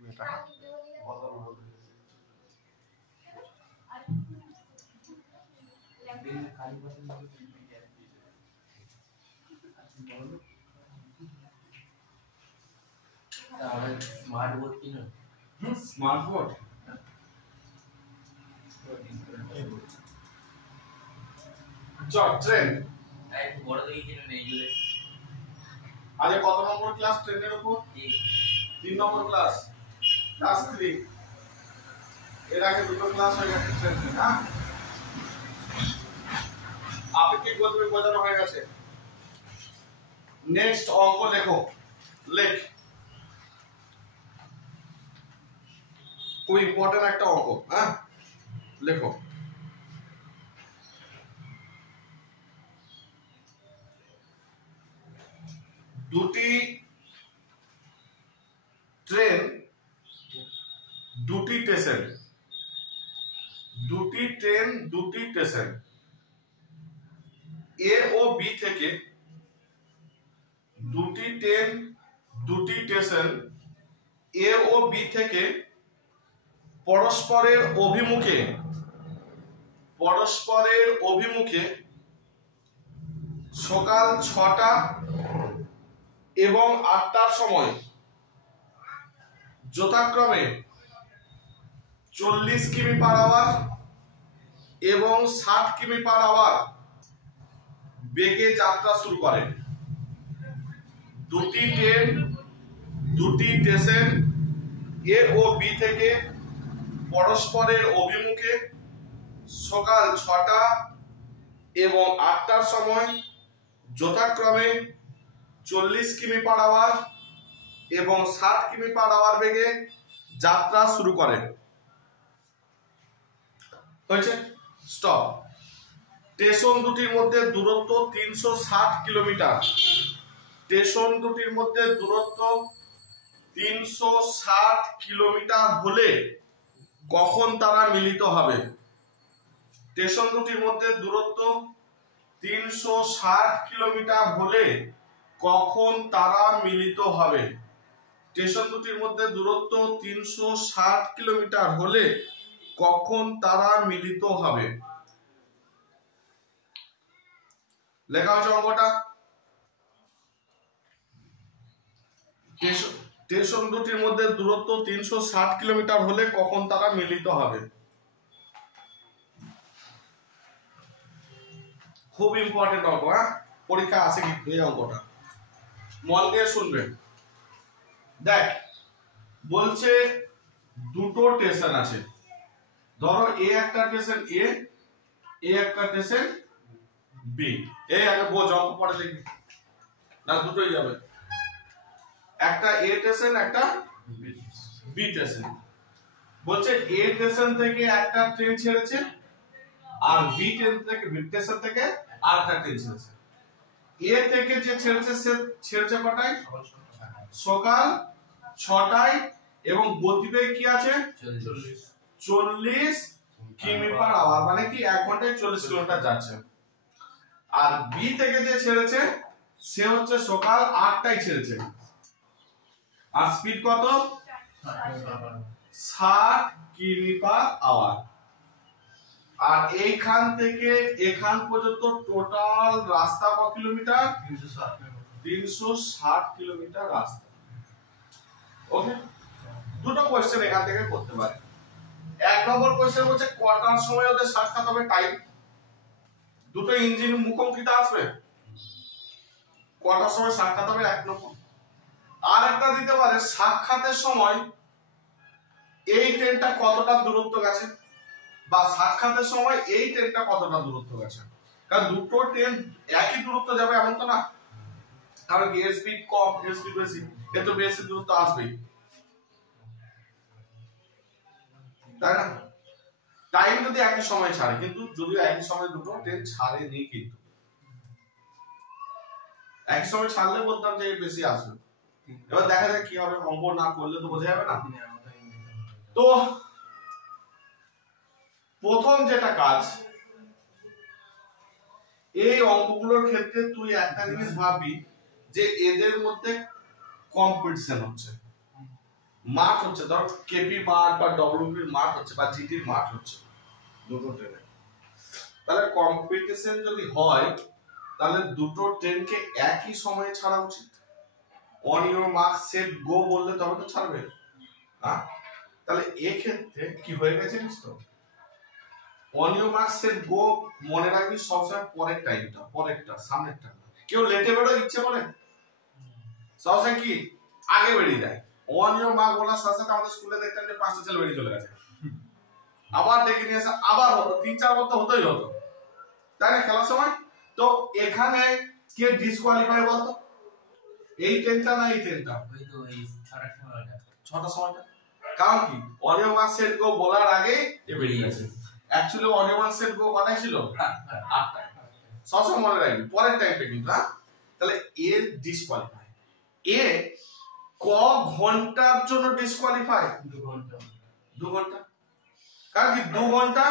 লিখবে এটা। Smart board কিনো, স্মার্ট বোর্ড ট্রেন একটু বড় দেখে কিনো এইগুলো। আরে কত নম্বর ক্লাস ট্রেনের উপর? 3 নম্বর ক্লাস, ক্লাস 3। এর আগে দুটো ক্লাস হয়ে গেছে ট্রেন। হ্যাঁ, আপেক্ষিক গতিবেগ বোঝানো হয়ে গেছে। নেক্সট অঙ্ক লেখো, লেখ। খুব ইম্পর্টেন্ট একটা অঙ্ক। হ্যাঁ, লেখো। দুটি ট্রেন, দুটি স্টেশন, দুটি ট্রেন, দুটি স্টেশন এ ও বি থেকে, দুটি ট্রেন, দুটি স্টেশন এ ও বি থেকে পরস্পরের অভিমুখে, পরস্পরের অভিমুখে সকাল 6টা এবং 8টার সময় যথাক্রমে 40 কিমি পার আওয়ার এবং 60 কিমি পার আওয়ার বেগে যাত্রা শুরু করে। দুটি ট্রেন, দুটি স্টেশন এ ও বি থেকে পরস্পরের অভিমুখে সকাল 6টা এবং 8টার সময় যথাক্রমে 40 কিমি পার আওয়ার এবং 60 কিমি পার আওয়ার বেগে যাত্রা শুরু করে। হয়েছে? স্টপ। স্টেশন দুটির মধ্যে দূরত্ব 360 কিলোমিটার। স্টেশন দুটির মধ্যে দূরত্ব 360 কিলোমিটার হলে কখন তারা মিলিত হবে? স্টেশন দুটির মধ্যে দূরত্ব 360 কিলোমিটার হলে কখন তারা মিলিত হবে? স্টেশন দুটির মধ্যে দূরত্ব 360 কিলোমিটার হলে কখন তারা মিলিত হবে? লেখা হয়েছে অঙ্কটা। স্টেশন দুটির মধ্যে দূরত্ব 360 কিলোমিটার হলে কখন তারা মিলিত হবে? খুব ইম্পর্টেন্ট অঙ্ক। হ্যাঁ, পরীক্ষা আছে কিন্তু এই অঙ্কটা, মন দিয়ে শুনবেন। দেখ, বলছে দুটো স্টেশন আছে। ধরো এ একটা স্টেশন এ, এ একটা স্টেশন বি। এই আগে বোঝ, অঙ্ক পরে লিখবি না, দুটোই যাবে। একটা এ স্টেশন, একটা বি স্টেশন। বলছে এ স্টেশন থেকে একটা ট্রেন ছেড়েছে আর বি স্টেশন থেকে আরেকটা ট্রেন ছেড়েছে। এ থেকে যে ছেড়েছে সে ছেড়েছে কটায়? সকাল 6টায় এবং গতিবেগ কি আছে? 40 কিমি পার আওয়ার, মানে কি 1 ঘন্টায় 40 কিলোমিটার যাচ্ছে। আর বি থেকে যে ছেড়েছে সে হচ্ছে সকাল 8টায় ছেড়েছে, আর স্পিড কত? 60 কিমি পার আওয়ার। আর এইখান থেকে এখান পর্যন্ত টোটাল রাস্তা কত কিলোমিটার? 360 কিলোমিটার রাস্তা। ওকে, দুটো কোশ্চেন এখান থেকে করতে পারে। 1 নম্বর কোশ্চেন বলছে কটার সময় ওদের সাক্ষাৎ হবে, টাইম। দুটো ইঞ্জিন মুখোমুখিতে আসবে, কটার সময় সাক্ষাৎ হবে 1 নম্বর। আর একটা দিতে পারে সাক্ষাতের সময় এই ট্রেনটা কতটা দূরত্ব গেছে, বা সাক্ষাতের সময় এই ট্রেনটা কতটা দূরত্ব গেছে। কারণ দুটো ট্রেন একই দূরত্ব যাবে এমন তো না, কারণ এর স্পিড কম, এর স্পিড বেশি, এত বেশি দূরত্ব আসবেই, তাই না? টাইম যদি একই সময় ছাড়ে, কিন্তু যদিও একই সময় দুটো ট্রেন ছাড়েনি, কিন্তু একই সময় ছাড়লে বলতাম যে বেশি আসবে। এবার দেখা যাক কি হবে, অঙ্ক না করলে তো বোঝা যাবে না। তো প্রথম যেটা কাজ, এই অঙ্কগুলোর ক্ষেত্রে তুই একটা জিনিস ভাববি যে এদের মধ্যে কম্পিটিশন হচ্ছে, মাঠ হচ্ছে, ধর কেপি মাঠ বা ডব্লিউপির মাঠ হচ্ছে বা জিটির মাঠ হচ্ছে দুটো ট্রেনে, তাহলে কম্পিটিশন যদি হয় তাহলে দুটো ট্রেনকে একই সময়ে ছাড়া উচিত। On your mark set go বললে তবে তো ছাড়বে। তাহলে এক্ষেত্রে কি হয়ে গেছে জানিস তো, on your mark set go মনে রাখবি সবসময় পরের টাইমটা, পরেরটা, সামনেরটা। কেউ লেটে বেরো ইচ্ছে করে, সবসময় কি আগে বেরিয়ে যায়। অন ইউর মার্ক বলার সাথে সাথে আমাদের স্কুলে দেখতাম যে 5টা ছেলে বেরিয়ে চলে গেছে, আবার ডেকে নিয়ে এসে আবার হতো, 3-4 বার তো হতোই হতো, তাই না খেলার সময়। তো এখানে কে ডিসকোয়ালিফাই বলতো, এই ট্রেনটা না এই ট্রেনটা? ওই তো এই 6টার সময়টা। 6টার সময়টা। কারণ কি on your mark set go বলার আগেই এ বেরিয়ে গেছে। Actually on your mark set go কটাই ছিল? 8টায়। সবসময় মনে রাখবি পরের টাইমটা কিন্তু। তাহলে এ ডিসকোয়ালিফাই। এ ক ঘন্টার জন্য ডিসকোয়ালিফাই? 2 ঘন্টা। 2 ঘন্টা। কারণ কি 2 ঘন্টা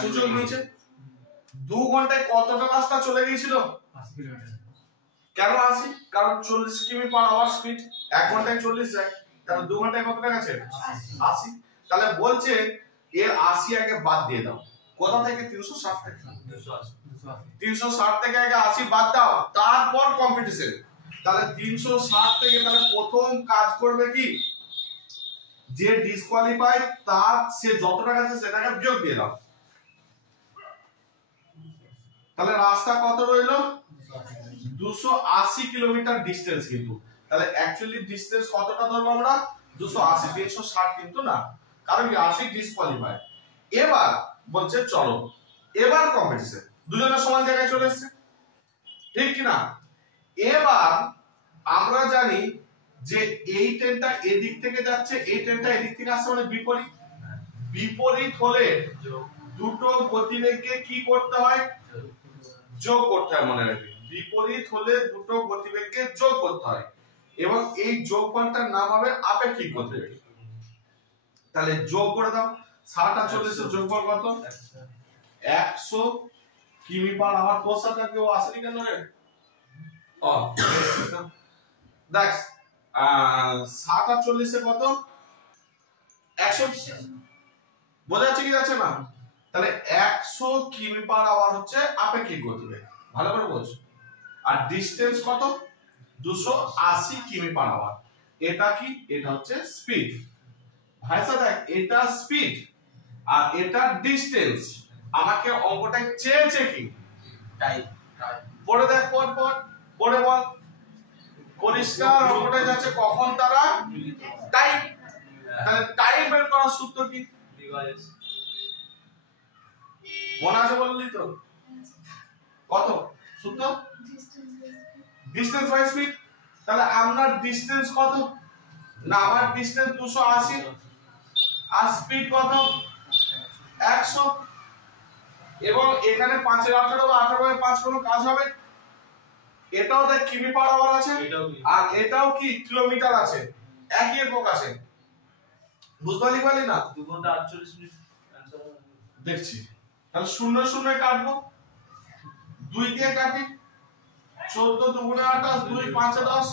সুযোগ নিয়েছে। 2 ঘন্টায় কতটা রাস্তা চলে গিয়েছিল? 5 কিলোমিটার। কেন 80? কারণ 40 কিমি পার আওয়ার স্পিড, 1 ঘন্টায় 40 যায়, তাহলে 2 ঘন্টায় কতটা গেছে? 80। তাহলে বলছে এর 80 আগে বাদ দিয়ে দাও। কোথা থেকে? 360 থেকে। 360 থেকে আগে 80 বাদ দাও, তারপর কম্পিটিশন। তাহলে 360 থেকে তাহলে প্রথম কাজ করবে কি, যে ডিসকোয়ালিফাই তার সে যতটা গেছে সেটাকে বিয়োগ দিয়ে দাও। তাহলে রাস্তা কত রইলো? 280 কিলোমিটার ডিসটেন্স। কিন্তু তাহলে অ্যাকচুয়ালি ডিসটেন্স কতটা ধরবো আমরা? 280। 360 কিন্তু না, কারণ কি 80 ডিসকোয়ালিফাই। এবার বলছে চলো এবার কম্পিটিশন, দুজনের সমান জায়গায় চলে এসেছে, ঠিক কি না? এবার আমরা জানি যে এই ট্রেনটা এদিক থেকে যাচ্ছে, এই ট্রেনটা এদিক থেকে আসছে, মানে বিপরীত। বিপরীত হলে দুটো গতিবেগকে কি করতে হয়? যোগ করতে হয়, মনে রাখবে। বিপরীত হলে দুটো গতিবেগকে যোগ করতে হয় এবং এই যোগফলটার নাম হবে আপেক্ষিক গতিবেগ। তাহলে যোগ করে দাও। 60 আর 40 এর যোগফল কত? 100 কিমি পার আওয়ার। তোর সাথে কেউ আসেনি কেন রে? দেখ 60 আর 40 এ কত? 100। বোঝা যাচ্ছে কি যাচ্ছে না? তাহলে 100 কিমি পার আওয়ার হচ্ছে আপেক্ষিক গতিবেগ, ভালো করে বোঝ। আর ডিসটেন্স কত? 280 কিমি পার আওয়ার। এটা কি? এটা হচ্ছে স্পিড। ভাইসা দেখ, এটা স্পিড আর এটা ডিসটেন্স। আমাকে অঙ্কটা চেয়েছে কি? টাইম। পড়ে দেখ, পড়ে বল। পরিষ্কার অঙ্কটা যাচ্ছে কখন তারা টাইম। তাহলে টাইম বের করার সূত্র কি? মনে আছে বললি তো? কত সূত্র? Distance by speed. তাহলে আপনার ডিসটেন্স কত? না, আমার ডিসটেন্স 280 আর স্পিড কত? 100। এবং এখানে 5 এর 18 বা 18 এর 5 কোনো কাজ হবে? এটাও দেখ কিমি পার আওয়ার আছে আর এটাও কি কিলোমিটার আছে, একই একক আছে। বুঝতে পারলি না? 2 ঘন্টা 48 মিনিট দেখছি। তাহলে 0 0 কাটবো, 2 দিয়ে কাটি, 14 2 28, 2 5 10,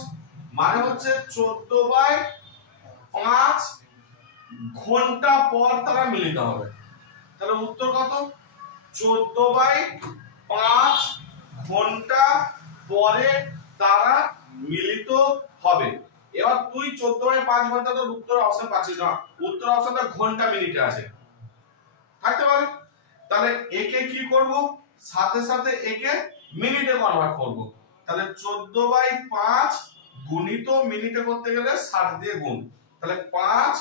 মানে হচ্ছে 14/5 ঘন্টা পর তারা মিলিত হবে। তাহলে উত্তর কত? 14/5 ঘন্টা পরে তারা মিলিত হবে। এবার তুই 14/5 ঘন্টা, তোর উত্তর অপশন পাচ্ছিস না, উত্তর অপশনটা ঘন্টা মিনিটে আছে, থাকতে পারে। তাহলে একে কি করব? সাথে সাথে একে মিনিটে কনভার্ট করব। তাহলে 14/5 গুণিত মিনিটে করতে গেলে 60 দিয়ে গুণ। তাহলে 5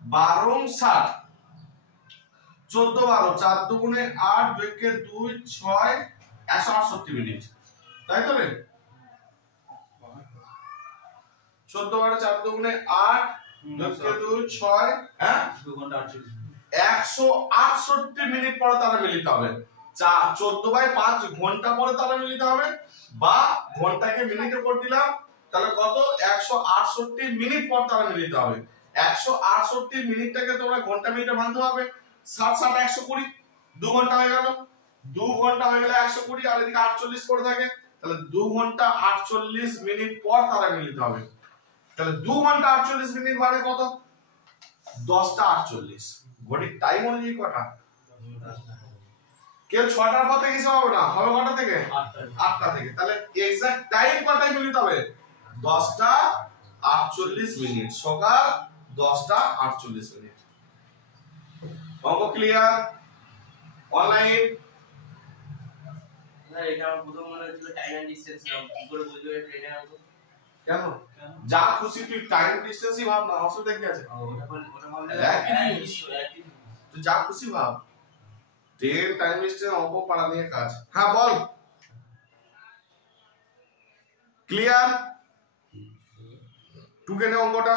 12 60, 14 12, 4 দুগুণে 8, 2 কে 2 6, 168 মিনিট, তাই তো রে? 14 12, 4 দুগুণে 8, 2 কে 2 6, হ্যাঁ 2 ঘন্টা 48 168 মিনিট পরে তারা মিলিত হবে। 14/5 ঘন্টা পরে তারা মিলিত হবে, বা ঘন্টাকে মিনিটে করে দিলাম, তাহলে কত? 168 মিনিট পর তারা মিলিত হবে। 168 মিনিটটাকে তোমরা ঘন্টা মিনিটে ভাঙতে হবে। 60 60 120, 2 ঘন্টা হয়ে গেল। 2 ঘন্টা হয়ে গেলে 120, আর এদিকে 48 পড়ে থাকে, তাহলে 2 ঘন্টা 48 মিনিট পর তারা মিলিত হবে। তাহলে 2 ঘন্টা 48 মিনিট মানে কত? 10টা 48 ঘড়ির টাইম অনুযায়ী কটা কেউ 6টার পর থেকে হিসাব হবে না হবে কটা থেকে 8টা থেকে তাহলে এক্সাক্ট টাইম কটায় মিলিত হবে 10টা 48 মিনিট সকাল 10টা 48 মিনিট অঙ্ক ক্লিয়ার অনলাইন না এটা আমার প্রথম মনে হচ্ছিল টাইম এন্ড ডিসটেন্স নাম কি করে বুঝবো এটা ট্রেনের অঙ্ক কেন যা খুশি তুই টাইম ডিসটেন্সই ভাব না অসুবিধা কি আছে ওটা ভাবলে একই জিনিস তুই যা খুশি ভাব ট্রেন টাইম ডিসটেন্স অঙ্ক পড়া নিয়ে কাজ হ্যাঁ বল ক্লিয়ার টুকে নে অঙ্কটা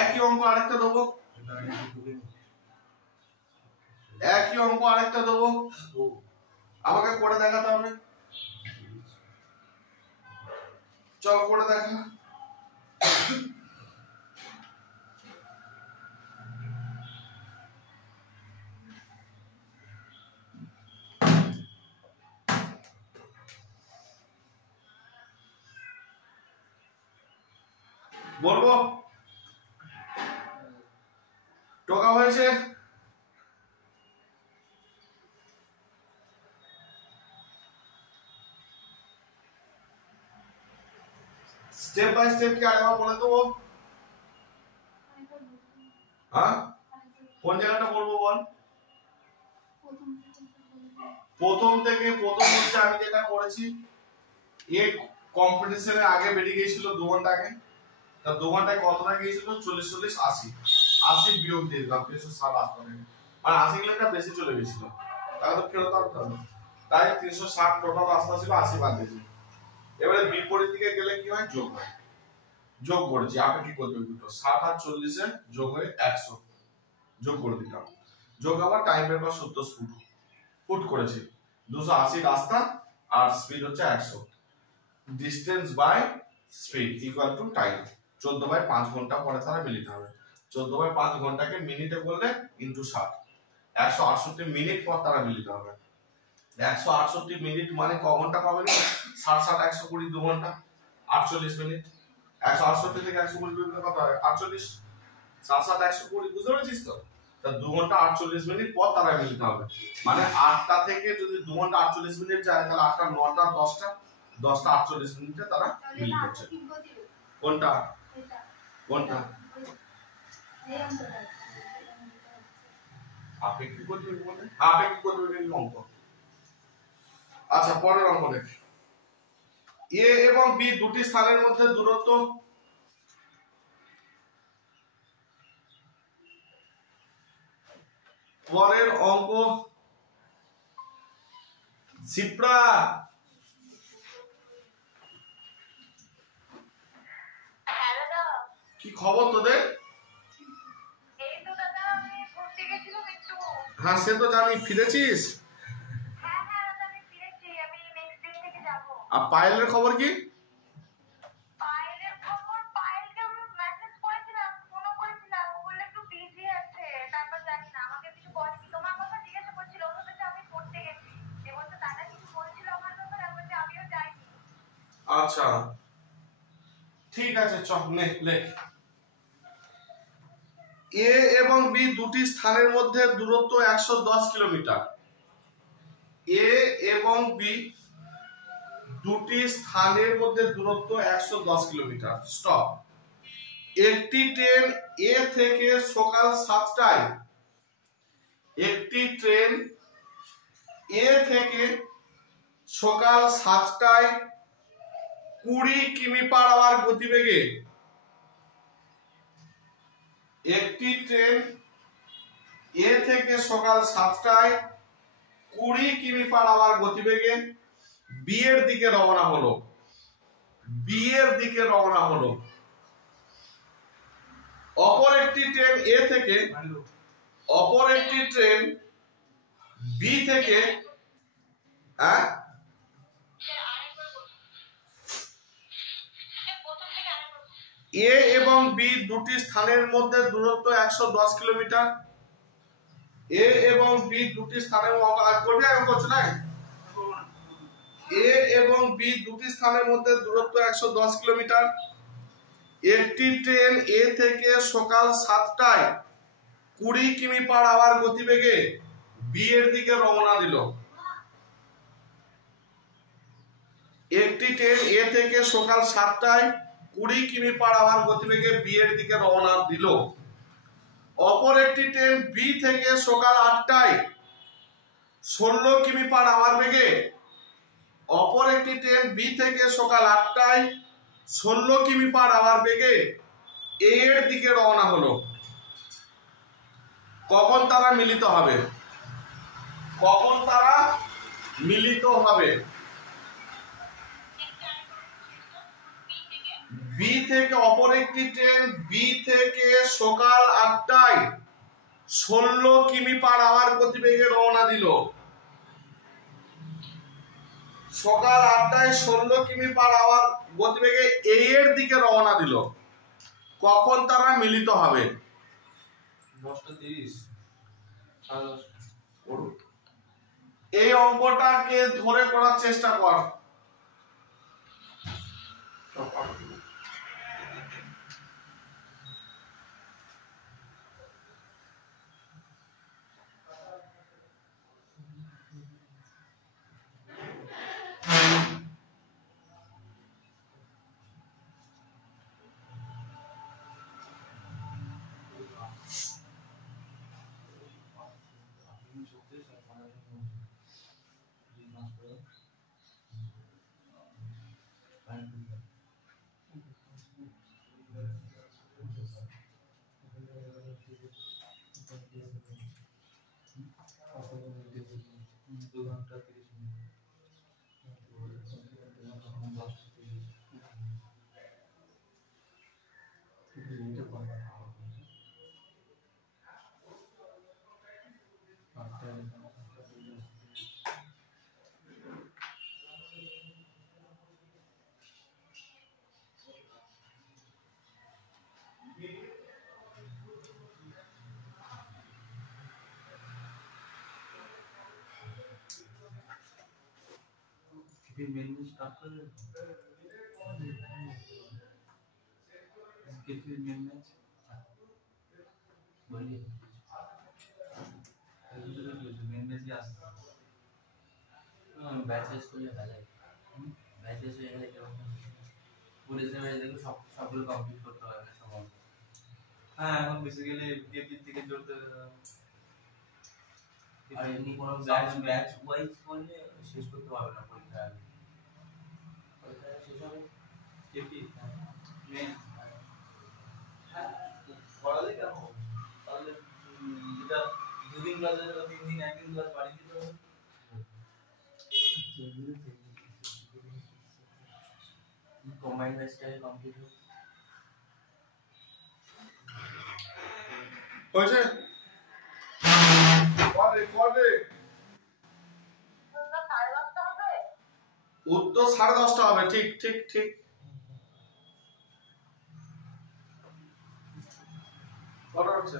একই অঙ্ক আরেকটা দেবো একই অঙ্ক আরেকটা দেবো আমাকে করে দেখাতে হবে চল করে দেখা বলবো টোকা হয়েছে স্টেপ বাই স্টেপ কি আরেকবার বলে দেবো হ্যাঁ কোন জায়গাটা বলবো বল প্রথম হচ্ছে আমি যেটা করেছি এই কম্পিটিশনের আগে বেরিয়ে গিয়েছিল 2 ঘন্টা আগে তা 2 ঘন্টায় কতটা গিয়েছিল 40 80 বিয়োগ দিয়ে দিলাম 360 আসতে হবে আর 80 কিলোমিটার বেশি চলে গেছিল তাহলে তো ফেরত আসতে হবে তাই 360 টোটাল রাস্তা ছিল 80 বাদ দিয়েছি এবারে বিপরীত দিকে গেলে কি হয় যোগ করেছি আপনি কি করতে দুটো 60 আর 40 এ যোগ হয়ে 100 যোগ করে দিলাম যোগ আবার টাইম বের করার সূত্র পুট করেছি 280 রাস্তা আর স্পিড হচ্ছে 100 distance by speed equal to time 14 by 5 ঘন্টা পরে তারা মিলিতে হবে 14 বাই 5 ঘন্টাকে মিনিটে করলে ইনটু 60 168 মিনিট পর তারা মিলিতে হবে 168 মিনিট মানে ক ঘন্টা পাবেন 60 60 120 2 ঘন্টা 48 মিনিট 168 থেকে 120 মিনিট কত হয় 48 60 60 120 বুঝতে পেরেছিস তো তা 2 ঘন্টা 48 মিনিট পর তারা মিলিতে হবে মানে 8টা থেকে যদি 2 ঘন্টা 48 মিনিট যায় তাহলে 8টা 9টা 10টা 10টা 48 মিনিটে তারা মিলিত হচ্ছে কোনটা কোনটা আপেক্ষিক গতি বলে আপেক্ষিক গতি অঙ্ক আচ্ছা পরের অঙ্ক দেখি এ এবং বি দুটি স্থানের মধ্যে দূরত্ব পরের অঙ্ক সিপ্রা কি খবর তোদের হ্যাঁ সে তো জানি ফিরেছিস আর পায়েলের খবর কি আচ্ছা ঠিক আছে চল লেখ এ এবং বি দুটি স্থানের মধ্যে দূরত্ব 110 কিলোমিটার এ এবং বি দুটি স্থানের মধ্যে দূরত্ব 110 কিলোমিটার স্টপ একটি ট্রেন এ থেকে সকাল 7টায় একটি ট্রেন এ থেকে সকাল 7টায় 20 কিমি পার আওয়ার গতিবেগে একটি ট্রেন এ থেকে সকাল 7টায় 20 কিমি পার আওয়ার গতিবেগে বি এর দিকে রওনা হলো অপর একটি ট্রেন এ থেকে অপর একটি ট্রেন বি থেকে হ্যাঁ এ এবং বি দুটি স্থানের মধ্যে দূরত্ব 110 কিলোমিটার এ এবং বি দুটি স্থানের করবি করছো না এ এবং বি দুটি স্থানের মধ্যে দূরত্ব 110 কিলোমিটার। একটি ট্রেন এ থেকে সকাল 7টায় 20 কিমি পার আওয়ার গতিবেগে বি এর দিকে রওনা দিল। একটি ট্রেন এ থেকে সকাল 7টায় 20 কিমি পার আওয়ার গতিবেগে বি এর দিকে রওনা দিল। অপর একটি ট্রেন বি থেকে সকাল 8টায় 16 কিমি পার আওয়ার বেগে অপর একটি ট্রেন বি থেকে সকাল 8টায় 16 কিমি পার আওয়ার বেগে এ এর দিকে রওনা হলো। কখন তারা মিলিত হবে? কখন তারা মিলিত হবে? বি থেকে অপর একটি ট্রেন বি থেকে সকাল 8টায় 16 কিমি পার আওয়ার গতিবেগে রওনা দিল। সকাল 8টায় 16 কিমি পার আওয়ার গতিবেগে এ এর দিকে রওনা দিল। কখন তারা মিলিত হবে? 10:30 এই অঙ্কটাকে ধরে করার চেষ্টা কর। मेनू स्टार्ट कर कितने मेन मैच बोलिए मेन मैच ही आसा बैचेस को ले ভালো बैचेस হয়ে গেলে কেমন পুলিশে মেরে দেখো সবগুলো কমপ্লিট করতে হবে না সব হ্যাঁ এখন বেসিক্যালি বিএপি থেকে জড়তে আর এমনি কোনো ব্যাচ ওয়াইজ করলে শেষ করতে পারবে না পরীক্ষা শেষ হবে কেপি মেন পড়ালে কেন তাহলে যেটা দুদিন ক্লাসে যেটা 3 দিন একদিন ক্লাস বাড়ি দিতে হবে কম্বাইন্ড ব্যাচটাই কমপ্লিট হবে হয়েছে পরে উত্তর 10:30 হবে। ঠিক ঠিক ঠিক কটা হচ্ছে?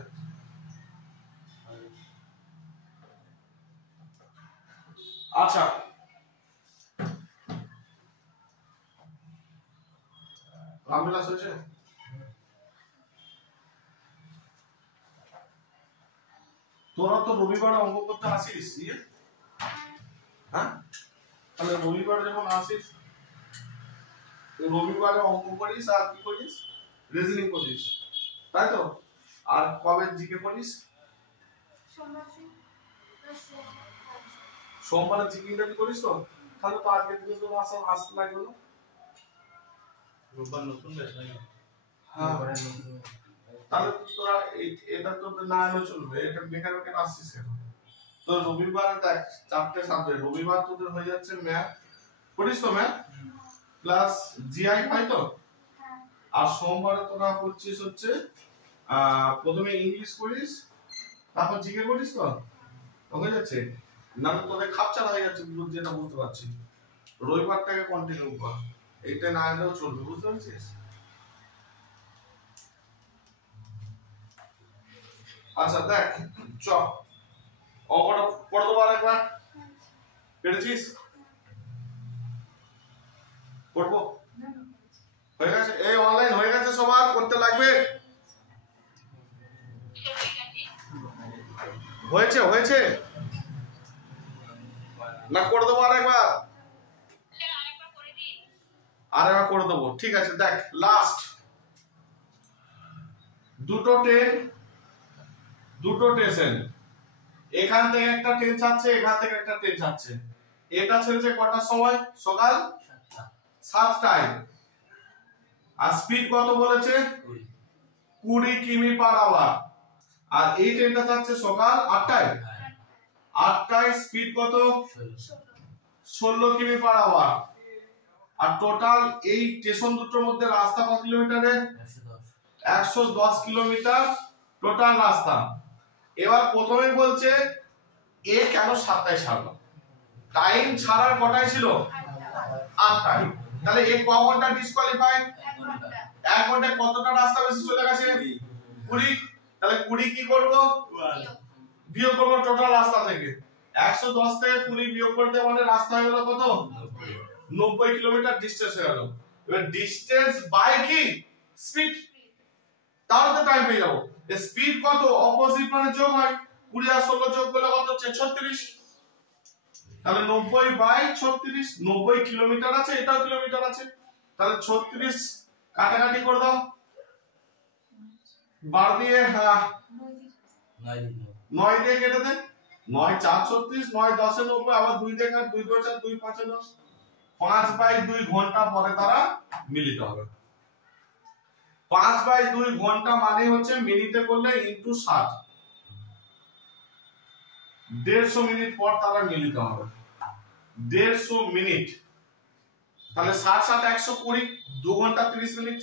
আচ্ছা রামবিলাস হয়েছে? তোরা তো রবিবারে অঙ্ক করতে আসিস, হ্যাঁ? তাহলে রবিবারে যখন আসিস রবিবারে অঙ্ক করিস আর কি করিস? রিজনিং করিস, তাই তো? আর কবে জিকে করিস? সোমবারে জিকেটা করিস তো? তাহলে তো আজকে দিন তো আসতে লাগবে না। রোববার নতুন ব্যাচ নাকি? হ্যাঁ তাহলে তোরা এটা তো না এলে চলবে। এটা বেকার বেকার আসছিস কেন? তো রবিবারে দেখ 4টে সাবজেক্ট। রবিবার তোদের হয়ে যাচ্ছে ম্যাথ, করিস তো ম্যাথ প্লাস জিআই, হয় তো? আর সোমবারে তোরা করছিস হচ্ছে প্রথমে ইংলিশ করিস, তারপর জিকে করিস তো? হয়ে যাচ্ছে না? তোদের খাপচালা হয়ে যাচ্ছে, যেটা বুঝতে পারছি। রবিবারটাকে কন্টিনিউ কর, এইটা না এলেও চলবে, বুঝতে পারছিস? আচ্ছা দেখ চ অঙ্কটা পড়ে দেবো আরেকবার। পেরেছিস? করবো? হয়ে গেছে? এই অনলাইন হয়ে গেছে, সবার করতে লাগবে? হয়েছে হয়েছে না করে দেবো আরেকবার? আরেকবার করে দেবো, ঠিক আছে। দেখ লাস্ট দুটো স্টেশন, এখান থেকে একটা ট্রেন ছাড়ছে, এখান থেকে একটা ট্রেন ছাড়ছে। এটা ছেড়েছে কটার সময়? সকাল 7টায়। আর স্পিড কত বলেছে? 20 কিমি পার আওয়ার। আর এই ট্রেনটা ছাড়ছে সকাল 8টায়। 8টায় স্পিড কত? 16 কিমি পার আওয়ার। আর টোটাল এই স্টেশন দুটোর মধ্যে রাস্তা কত কিলোমিটারে? 110 কিলোমিটার টোটাল রাস্তা। এবার প্রথমে বলছে এ কেন 7টায় ছাড়লো? টাইম ছাড়ার কটায় ছিল? 8টায়। তাহলে এ ক ঘন্টা ডিসকোয়ালিফাই? 1 ঘন্টায় কতটা রাস্তা বেশি চলে গেছে? 20। তাহলে 20 কি করব? বিয়োগ করব টোটাল রাস্তা থেকে। 110 থেকে 20 বিয়োগ করতে মানে রাস্তা হয়ে গেল কত? 90 কিলোমিটার ডিসটেন্স হয়ে গেল। এবার ডিসটেন্স বাই কি? স্পিড। তাহলে তো টাইম পেয়ে যাবো। স্পিড কত? অপোজিট মানে যোগ হয়। 20 আর 16 যোগ করলে কত হচ্ছে? 36। তাহলে 90 বাই 36, 90 কিলোমিটার আছে, এটাও কিলোমিটার আছে। তাহলে 36 কাটাকাটি করে দাও, বার দিয়ে 9 দিয়ে কেটে দে। 9 4 36, 9 10 90, আবার 2 দিয়ে কাট, 2 2 4, 2 5 10। 5/2 ঘন্টা পরে তারা মিলিত হবে। 5/2 ঘন্টা মানে হচ্ছে মিনিটে করলে ইনটু 60, 150 মিনিট পর তারা মিলিত হবে। 150 মিনিট। তাহলে 60 7 120, 2 ঘন্টা 30 মিনিট।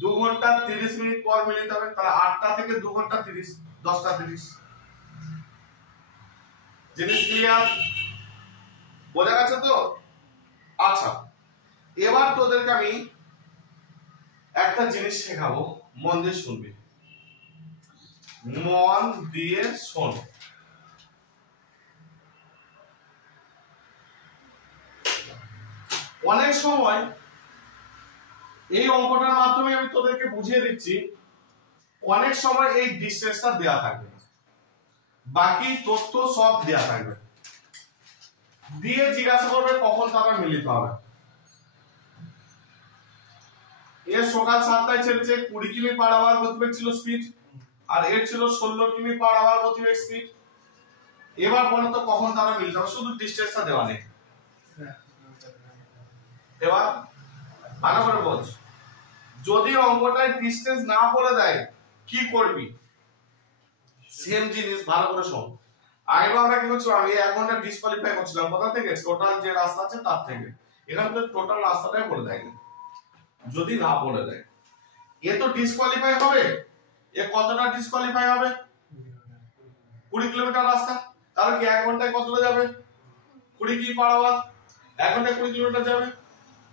2 ঘন্টা 30 মিনিট পর মিলিত হবে। তাহলে 8টা থেকে 2 ঘন্টা 30, 10টা 30। জিনিস ক্লিয়ার? বোঝা গেছে তো? আচ্ছা, এবার তোদেরকে আমি একটা জিনিস শেখাবো, মন দিয়ে শুনবি। মন দিয়ে শোন। অনেক সময় এই অঙ্কটার মাধ্যমে আমি তোদেরকে বুঝিয়ে দিচ্ছি, অনেক সময় এই ডিসটেন্সটা দেয়া থাকবে, বাকি তথ্য সব দেয়া থাকবে, দিয়ে জিজ্ঞাসা করবে কখন তারা মিলিত হবে। এর সকাল 7টায় ছেড়েছে, 20 কিমি পার আওয়ার গতিবেগ ছিল স্পিড, আর এর ছিল 16 কিমি পার আওয়ার গতিবেগ স্পিড। এবার বলো তো কখন তারা মিলিত হবে? শুধু ডিসটেন্সটা দেওয়া নেই। এবার ভালো করে বোঝ, যদি অঙ্কটায় ডিসটেন্স না বলে দেয় কি করবি? সেম জিনিস ভালো করে শোন। আগেবার আমরা কি করছিলাম? আমি 1 ঘন্টা ডিসকোয়ালিফাই করছিলাম কোথা থেকে? টোটাল যে রাস্তা আছে তার থেকে। এখানে তো টোটাল রাস্তাটাই বলে দেয় না। যদি না বলে দেয়, এ তো ডিসকোয়ালিফাই হবে। এ কতটা ডিসকোয়ালিফাই হবে? 20 কিলোমিটার রাস্তা। তাহলে কি 1 ঘন্টায় কতটা যাবে? 20 কিমি পার আওয়ার। 1 ঘন্টায় 20 কিলোমিটার যাবে।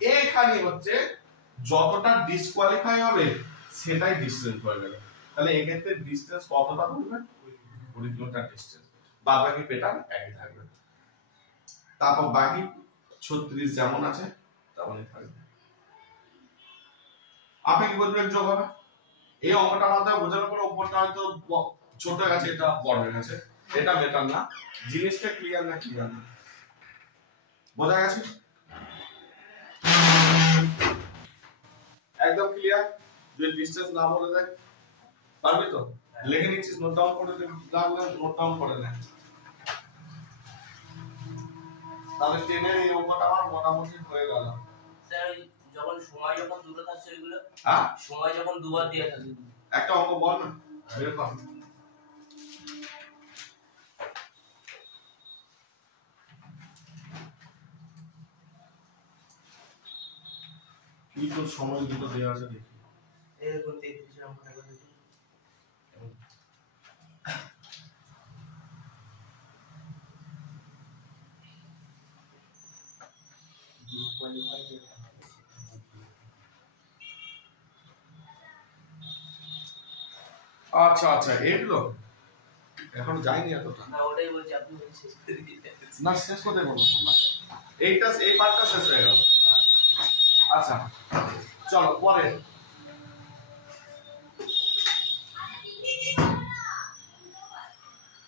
এইখানে হচ্ছে যতটা ডিসকোয়ালিফাই হবে সেটাই ডিসটেন্স হয়ে গেল। তাহলে এই ক্ষেত্রে ডিসটেন্স কতটা বলবে? 20 কিলোমিটার ডিসটেন্স। বাদ বাকি প্যাটার্ন একই থাকবে। তারপর বাকি 36 যেমন আছে তেমনই থাকবে। আপেক্ষিক গতিবেগ যোগ হবে। এই অঙ্কটার মাধ্যমে বোঝানোর পর উপরটা হয়তো ছোট হয়ে গেছে, এটা বড় হয়ে গেছে, এটা বেটার না। জিনিসটা ক্লিয়ার না? ক্লিয়ার না? বোঝা গেছে? একদম ক্লিয়ার? যদি ডিসটেন্স না বলে দেয় পারবি তো? লিখে নিচ্ছিস, নোট ডাউন করে লাগলে নোট ডাউন করে নে। তাহলে 10 এর এই অঙ্কটা আমার মোটামুটি হয়ে গেল। স্যার যখন সময় যখন দুটো থাকছে এগুলো, হ্যাঁ সময় যখন দুবার দেয়া থাকে, একটা অঙ্ক বল না, বের কর। কি তোর সময় দুটো দেওয়া আছে দেখি। এরকম 33 নম্বর করে দেখি। ডিসকোয়ালিফাই যেটা হবে আচ্ছা আচ্ছা, এগুলো এখন যাইনি এতটা। না, ওটাই বলছি, আপনি শেষ করে দিতে। না শেষ করতে বলবো না, এইটা এই পার্টটা শেষ হয়ে গেল। আচ্ছা চলো পরে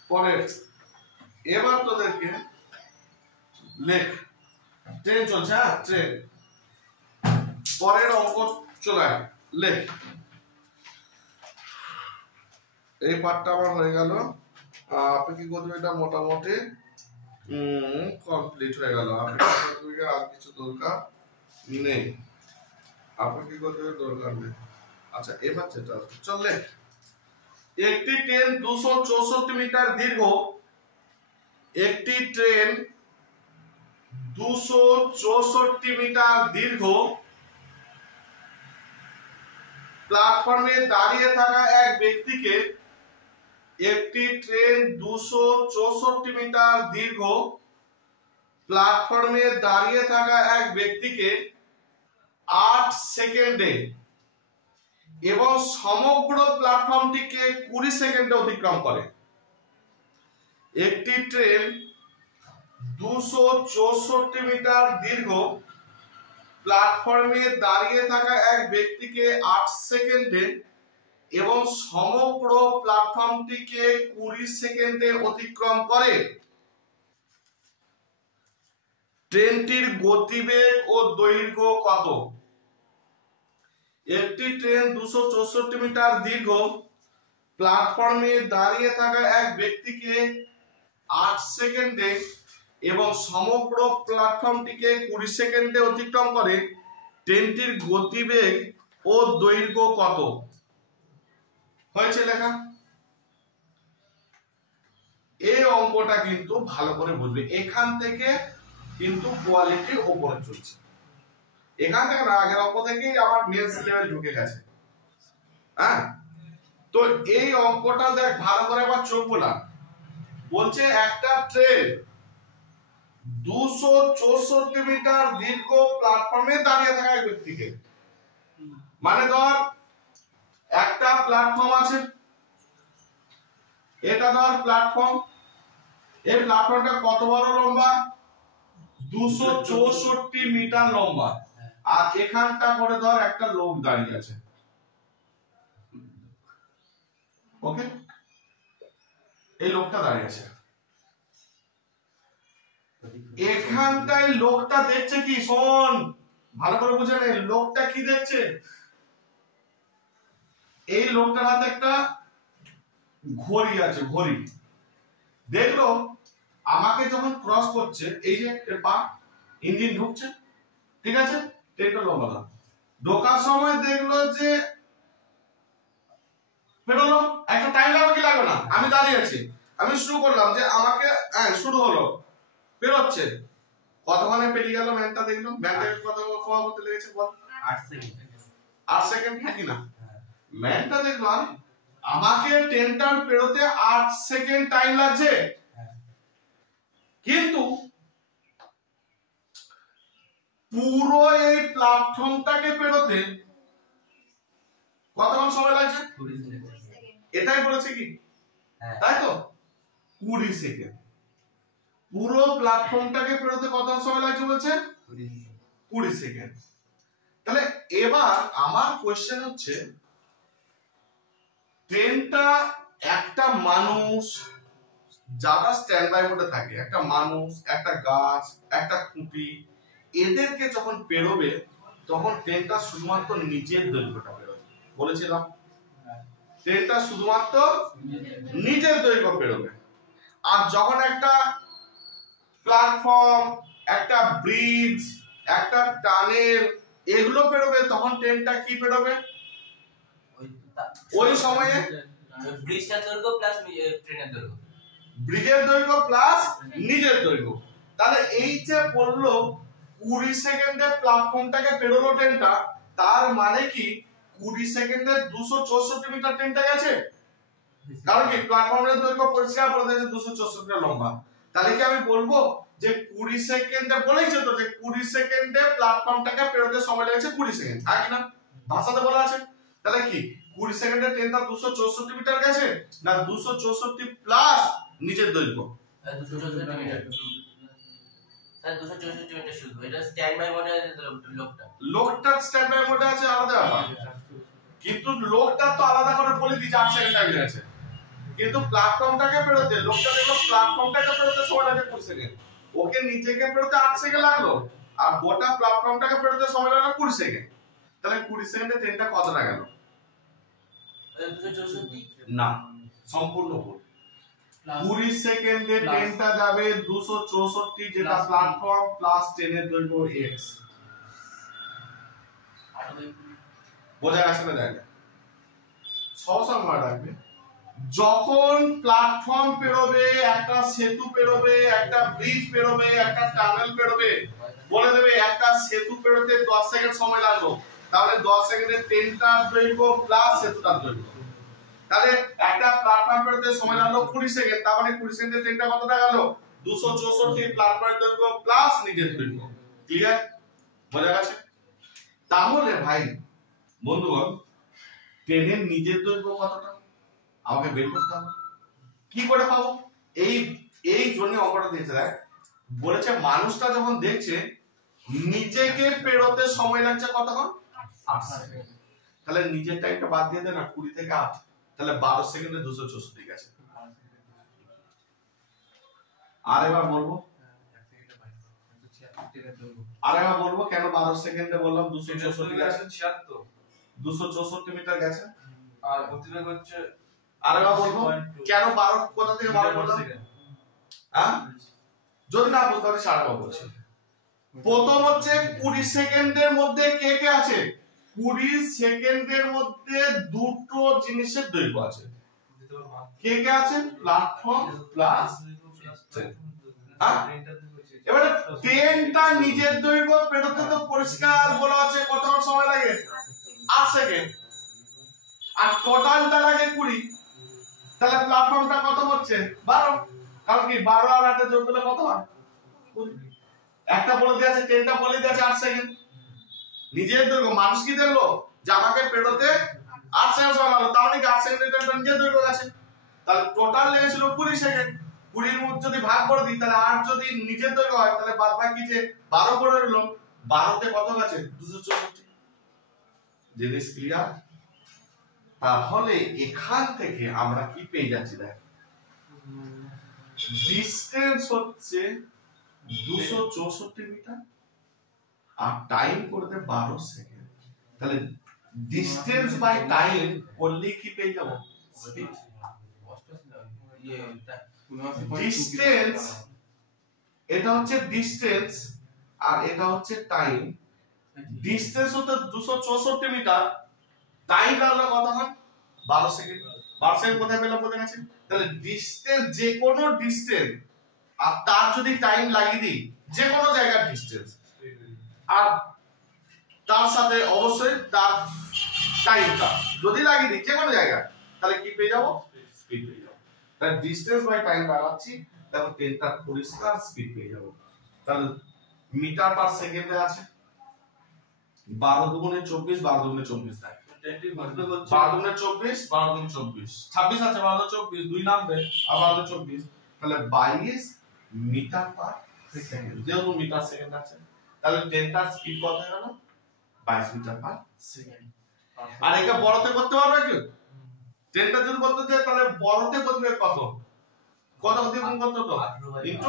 পরে এবার তোদেরকে লেখ ট্রেন চলছে, হ্যাঁ ট্রেন। পরের অঙ্ক চলে আয়, লেখ। এই পার্টটা আমার হয়ে গেল। আপনি কি করবেন, এটা মোটামুটি কমপ্লিট হয়ে গেল। আপনি আর কিছু দরকার নেই, আপনি কি করতে দরকার নেই। আচ্ছা এবার যেটা চললে, একটি ট্রেন 264 মিটার দীর্ঘ, একটি ট্রেন 264 মিটার দীর্ঘ প্ল্যাটফর্মে দাঁড়িয়ে থাকা এক ব্যক্তিকে, একটি ট্রেন 264 মিটার দীর্ঘ প্ল্যাটফর্মে দাঁড়িয়ে থাকা এক ব্যক্তিকে 8 সেকেন্ডে এবং সমগ্র প্ল্যাটফর্মটিকে 20 সেকেন্ডে অতিক্রম করে। একটি ট্রেন 264 মিটার দীর্ঘ প্ল্যাটফর্মে দাঁড়িয়ে থাকা এক ব্যক্তিকে 8 সেকেন্ডে এবং সমগ্র প্ল্যাটফর্মটিকে 20 সেকেন্ডে অতিক্রম করে। ট্রেনটির গতিবেগ ও দৈর্ঘ্য কত? একটি ট্রেন 264 মিটার দীর্ঘ প্ল্যাটফর্মে দাঁড়িয়ে থাকা এক ব্যক্তিকে 8 সেকেন্ডে এবং সমগ্র প্ল্যাটফর্মটিকে 20 সেকেন্ডে অতিক্রম করে। ট্রেনটির গতিবেগ ও দৈর্ঘ্য কত? হয়েছে লেখা। এই অঙ্কটা কিন্তু ভালো করে বুঝবে, এখান থেকে কিন্তু কোয়ালিটি উপরে চলছে। এখান থেকে না, আগের অঙ্ক থেকেই আমার মেন্স লেভেল ঢুকে গেছে। হ্যাঁ, তো এই অঙ্কটা দেখ ভালো করে আবার চোখ বলা। বলছে একটা ট্রেন 264 মিটার দীর্ঘ প্ল্যাটফর্মে দাঁড়িয়ে থাকা এক ব্যক্তিকে, মানে ধর একটা প্ল্যাটফর্ম আছে, এটা ধর প্ল্যাটফর্ম, এই প্ল্যাটফর্মটা কত বড় লম্বা? 264 মিটার লম্বা। আর এখানটা করে ধর একটা লোক দাঁড়িয়ে আছে, ওকে, এই লোকটা দাঁড়িয়ে আছে। এখানটায় লোকটা দেখছে কি? শোন ভালো করে বুঝে নে, লোকটা কি দেখছে? এই লোকটার হাতে একটা ঘড়ি আছে, ঘড়ি দেখলো আমাকে যখন ক্রস করছে, এই যে পা ইঞ্জিন ঢুকছে, ঠিক আছে, ট্রেনটা লম্বা ঢোকার সময় দেখলো যে বেরোলো, একটা টাইম লাগবে কি লাগবে না? আমি দাঁড়িয়ে আছি, আমি শুরু করলাম যে আমাকে শুরু হলো, বেরোচ্ছে, কতক্ষণে পেরিয়ে গেল ম্যানটা দেখলো, ম্যানটাকে কত সময় করতে লেগেছে বল? 8 সেকেন্ড। 8 সেকেন্ড থাকি না, ম্যানটা দেখলো আমাকে ট্রেনটার পেরোতে 8 সেকেন্ড টাইম লাগছে, কিন্তু পুরো এই প্ল্যাটফর্মটাকে পেরোতে কতক্ষণ সময় লাগছে? 20 সেকেন্ড। এটাই বলেছে কি? তাই তো, 20 সেকেন্ড। পুরো প্ল্যাটফর্মটাকে পেরোতে কতক্ষণ সময় লাগছে বলছে? 20 সেকেন্ড। তাহলে এবার আমার কোশ্চেন হচ্ছে, ট্রেনটা একটা মানুষ যারা স্ট্যান্ড বাই মোডে থাকে, একটা মানুষ, একটা গাছ, একটা খুঁটি, এদেরকে যখন পেরোবে তখন ট্রেনটা শুধুমাত্র নিজের দৈর্ঘ্যটা পেরোবে। বলেছিলাম ট্রেনটা শুধুমাত্র নিজের দৈর্ঘ্য পেরোবে। আর যখন একটা প্ল্যাটফর্ম, একটা ব্রিজ, একটা টানেল এগুলো পেরোবে তখন ট্রেনটা কি পেরোবে? ওই সময়ে ব্রিজের দৈর্ঘ্য প্লাস ট্রেনের দৈর্ঘ্য, ব্রিজের দৈর্ঘ্য প্লাস নিজের দৈর্ঘ্য। তাহলে এই যে বললো 20 সেকেন্ডে প্ল্যাটফর্মটাকে পেরোলো ট্রেনটা, তার মানে কি 20 সেকেন্ডে 264 মিটার ট্রেনটা গেছে? কারণ কি প্ল্যাটফর্মের দৈর্ঘ্য পরিষ্কার বলে দিয়েছে 264 মিটার লম্বা। তাহলে কি আমি বলবো যে 20 সেকেন্ডে, বলেইছে তো যে 20 সেকেন্ডে প্ল্যাটফর্মটাকে পেরোতে সময় লেগেছে 20 সেকেন্ড, আর কি না ভাষাতে বলা আছে। তাহলে কি 20 সেকেন্ডে ট্রেনটা 264 মিটার গেছে না 264 প্লাস নিজের দৈর্ঘ্য? স্যার 264 মিটার শুধু এটা স্ট্যান্ড বাই মোডে আছে লোকটা স্ট্যান্ড বাই মোডে আছে আলাদা ব্যাপার, কিন্তু লোকটা তো আলাদা করে বলে দিই 8 সেকেন্ড টাইম আছে, কিন্তু প্ল্যাটফর্মটাকে পেরোতে লোকটা দেখলো প্ল্যাটফর্মটাকে পেরোতে সময় লাগে 20 সেকেন্ড, ওকে নিচেকে পেরোতে 8 সেকেন্ড লাগলো আর গোটা প্ল্যাটফর্মটাকে পেরোতে সময় লাগলো 20 সেকেন্ড। তাহলে 20 সেকেন্ডে ট্রেনটা কতটা গেল? 264 না, সম্পূর্ণ ভুল। 20 সেকেন্ডে ট্রেনটা যাবে 264, যেটা প্ল্যাটফর্ম প্লাস ট্রেনের দৈর্ঘ্য x। বোঝা গেছে না? জায়গা সহসা মনে রাখবে, যখন প্ল্যাটফর্ম পেরোবে, একটা সেতু পেরোবে, একটা ব্রিজ পেরোবে, একটা টানেল পেরোবে, বলে দেবে একটা সেতু পেরোতে 10 সেকেন্ড সময় লাগলো, তাহলে 10 সেকেন্ডে ট্রেনটার দৈর্ঘ্য প্লাস সেতুটার দৈর্ঘ্য। তাহলে একটা প্ল্যাটফর্ম পেরোতে সময় লাগলো 20 সেকেন্ড, তার মানে 20 সেকেন্ডে ট্রেনটা কতটা গেল? 264 প্ল্যাটফর্মের দৈর্ঘ্য প্লাস নিজের দৈর্ঘ্য। ক্লিয়ার? বোঝা গেছে? তাহলে ভাই বন্ধুগণ, ট্রেনের নিজের দৈর্ঘ্য কতটা আমাকে বের করতে হবে। কি করে পাবো? এই জন্য অঙ্কটা দিয়েছে, দেখ বলেছে মানুষটা যখন দেখছে নিজেকে পেরোতে সময় লাগছে কতক্ষণ? 8 সেকেন্ড। তাহলে নিজের টাইমটা বাদ দিয়ে দে না, 20 থেকে 8, তাহলে 12 সেকেন্ডে 264 গেছে। আর এবার বলবো কেন 12 সেকেন্ডে বললাম 264 গেছে? 264 মিটার গেছে। আর গতিবেগ হচ্ছে, আর এবার বলবো কেন 12, কোথা থেকে 12 বললাম? হ্যাঁ, যদি না বুঝতে পারি সারা বলছি। প্রথম হচ্ছে 20 সেকেন্ডের মধ্যে কে কে আছে? 20 সেকেন্ডের মধ্যে দুটো জিনিসের দৈর্ঘ্য আছে। কে কে আছে? প্ল্যাটফর্ম প্লাস এবারে ট্রেনটা নিজের দৈর্ঘ্য পেরোতে তো পরিষ্কার বলা আছে কতক্ষণ সময় লাগে? 8 সেকেন্ড। আর টোটালটা লাগে 20, তাহলে প্ল্যাটফর্মটা কত হচ্ছে? 12। কারণ কি 12 আর 8 যোগ করলে কত হয়? 20। একটা বলে দিয়েছে, ট্রেনটা বলে দিয়েছে 8 সেকেন্ড। নিজের দৈর্ঘ্য মানুষ কি দেখলো যে আমাকে পেরোতে 8 সেকেন্ড সময় লাগলো, তার মানে 8 সেকেন্ডের ট্রেনটা নিজের দৈর্ঘ্য আছে। তাহলে টোটাল লেগেছিল 20 সেকেন্ড। 20 এর মধ্যে যদি ভাগ করে দিই, তাহলে 8 যদি নিজের দৈর্ঘ্য হয়, তাহলে বাদ বাকি যে 12 করে রইলো, 12 তে কত গেছে? 264। জিনিস ক্লিয়ার? তাহলে এখান থেকে আমরা কি পেয়ে যাচ্ছি? দেখ, ডিসটেন্স হচ্ছে 264 মিটার আর টাইম করতে 12 সেকেন্ড। তাহলে ডিসটেন্স বাই টাইম করলে কি পেয়ে যাব? স্পিড। ডিসটেন্স, এটা হচ্ছে ডিসটেন্স আর এটা হচ্ছে টাইম। ডিসটেন্স হচ্ছে 264 মিটার, টাইম লাগলো কত হয়? 12 সেকেন্ড। 12 সেকেন্ড কোথায় পেলাম? বোঝা গেছে? তাহলে ডিসটেন্স, যে কোনো ডিসটেন্স আর তার যদি টাইম লাগিয়ে দিই, যে কোনো জায়গার ডিসটেন্স আর তার সাথে অবশ্যই তার টাইমটা যদি লাগিয়ে দিই যে কোনো জায়গায়, তাহলে কি পেয়ে যাব? স্পিড পেয়ে যাব। তাহলে ডিসটেন্স বাই টাইম লাগাচ্ছি, তারপর ট্রেনটা পরিষ্কার স্পিড পেয়ে যাব। তাহলে মিটার পার সেকেন্ডে আছে 12 দুগুণে 24, 12 দুগুণে 24 থাকে। 12 দুগুণে 24, 12 দুগুণে 24, 26 আছে, 12 24, 2 নামবে আর 12 24, তাহলে 22 মিটার পার সেকেন্ড। যেহেতু মিটার সেকেন্ড আছে, তাহলে ট্রেনটার স্পিড কত হয়ে গেল? 22 মিটার পার সেকেন্ড। আর এটা বড়তে করতে পারবে কি? ট্রেনটা যদি বলতে চাই তাহলে বড়তে করবে কত? কত দিয়ে গুণ করতে তো? ইনটু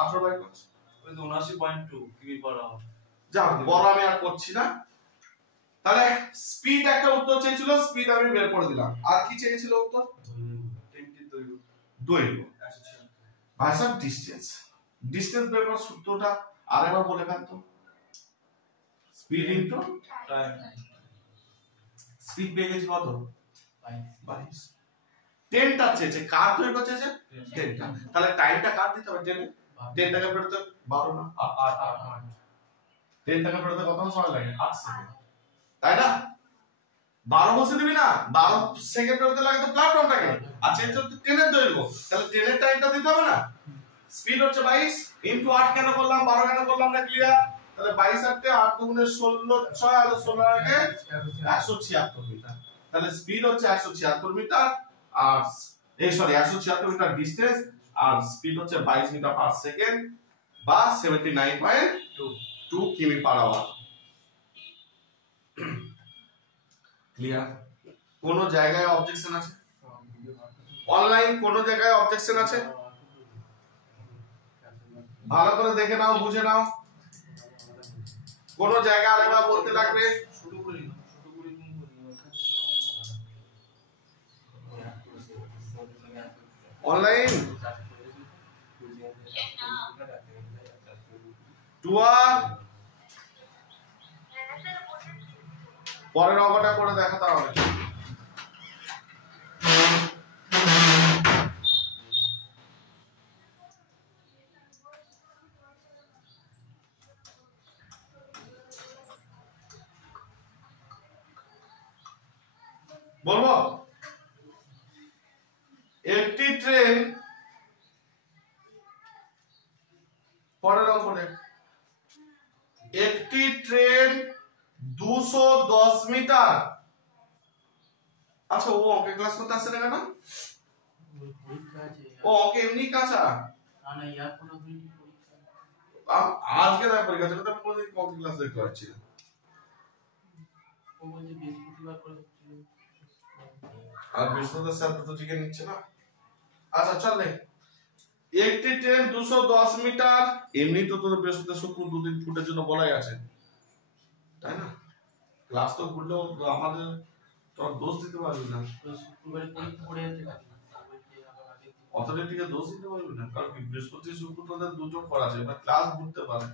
18 বাই 5, ওই তো 79.2 কিমি পার আওয়ার। যা বড় আমি আর করছি না। তাহলে স্পিড একটা উত্তর চেয়েছিল, স্পিড আমি বের করে দিলাম। আর কি চেয়েছিল উত্তর? ট্রেনটির দৈর্ঘ্য। দৈর্ঘ্য ভার্সাস ডিসটেন্স। ডিসটেন্স বের করার সূত্রটা আরেকবার বলে ফেল তো। Speed into time. স্পিড পেয়ে গেছি কত? 22। ট্রেনটা চেয়েছে, কার দৈর্ঘ্য চেয়েছে? ট্রেনটা। তাহলে টাইমটা কার দিতে হবে? ট্রেনে। ট্রেনটাকে পেরোতে 12 না 8। ট্রেনটাকে পেরোতে কত সময় লাগে? 8 সেকেন্ড, তাই না? 12 বসে দিবি না, 12 সেকেন্ড পেরোতে লাগে তো প্ল্যাটফর্মটাকে, আর চেঞ্জ হচ্ছে ট্রেনের দৈর্ঘ্য, তাহলে ট্রেনের টাইমটা দিতে হবে না? স্পিড হচ্ছে 22 ইনটু 8 কেন করলাম, 12 কেন করলাম না? ক্লিয়ার? তাহলে 22 আর 8 দুগুণে 16, 6 আর 16 আগে 176 মিটার। তাহলে স্পিড হচ্ছে 176 মিটার আর 176 মিটার ডিসটেন্স, আর স্পিড হচ্ছে 22 মিটার পার সেকেন্ড। বা 79.2 কিমি পার আওয়ার। ক্লিয়ার? কোন জায়গায় অবজেকশন আছে? অনলাইন কোন জায়গায় অবজেকশন আছে? ভালো করে দেখে নাও, বুঝে নাও। কোন জায়গায় আরেকবার বলতে লাগবে। অনলাইন টুয়ার পরের অঙ্কটা করে দেখা তাহলে। বলবো, একটি ট্রেন পরের অঙ্কটা, একটি ট্রেন 210 মিটার। আচ্ছা, ও অঙ্কে ক্লাস করতে আসছে না কেন? ও অঙ্কে এমনি কাঁচা। আজকে না পরীক্ষা ছিল, তো কোনদিন অঙ্কে ক্লাস দেখতে পাচ্ছি না। আর বৃহস্পতিবার স্যার তো চিকেন নিচ্ছে না। আচ্ছা চল দেখ, একটি ট্রেন 210 মিটার। এমনি তো তোর বৃহস্পতিবার শুক্র দুদিন ফুটের জন্য বলাই আছে, তাই না? ক্লাস তো করলেও আমাদের তোর দোষ দিতে পারবি না, অথরিটিকে দোষ দিতে পারবি না, কারণ কি বৃহস্পতি শুক্র তোদের দুটো পড়া আছে, এবার ক্লাস ঘুরতে পারে,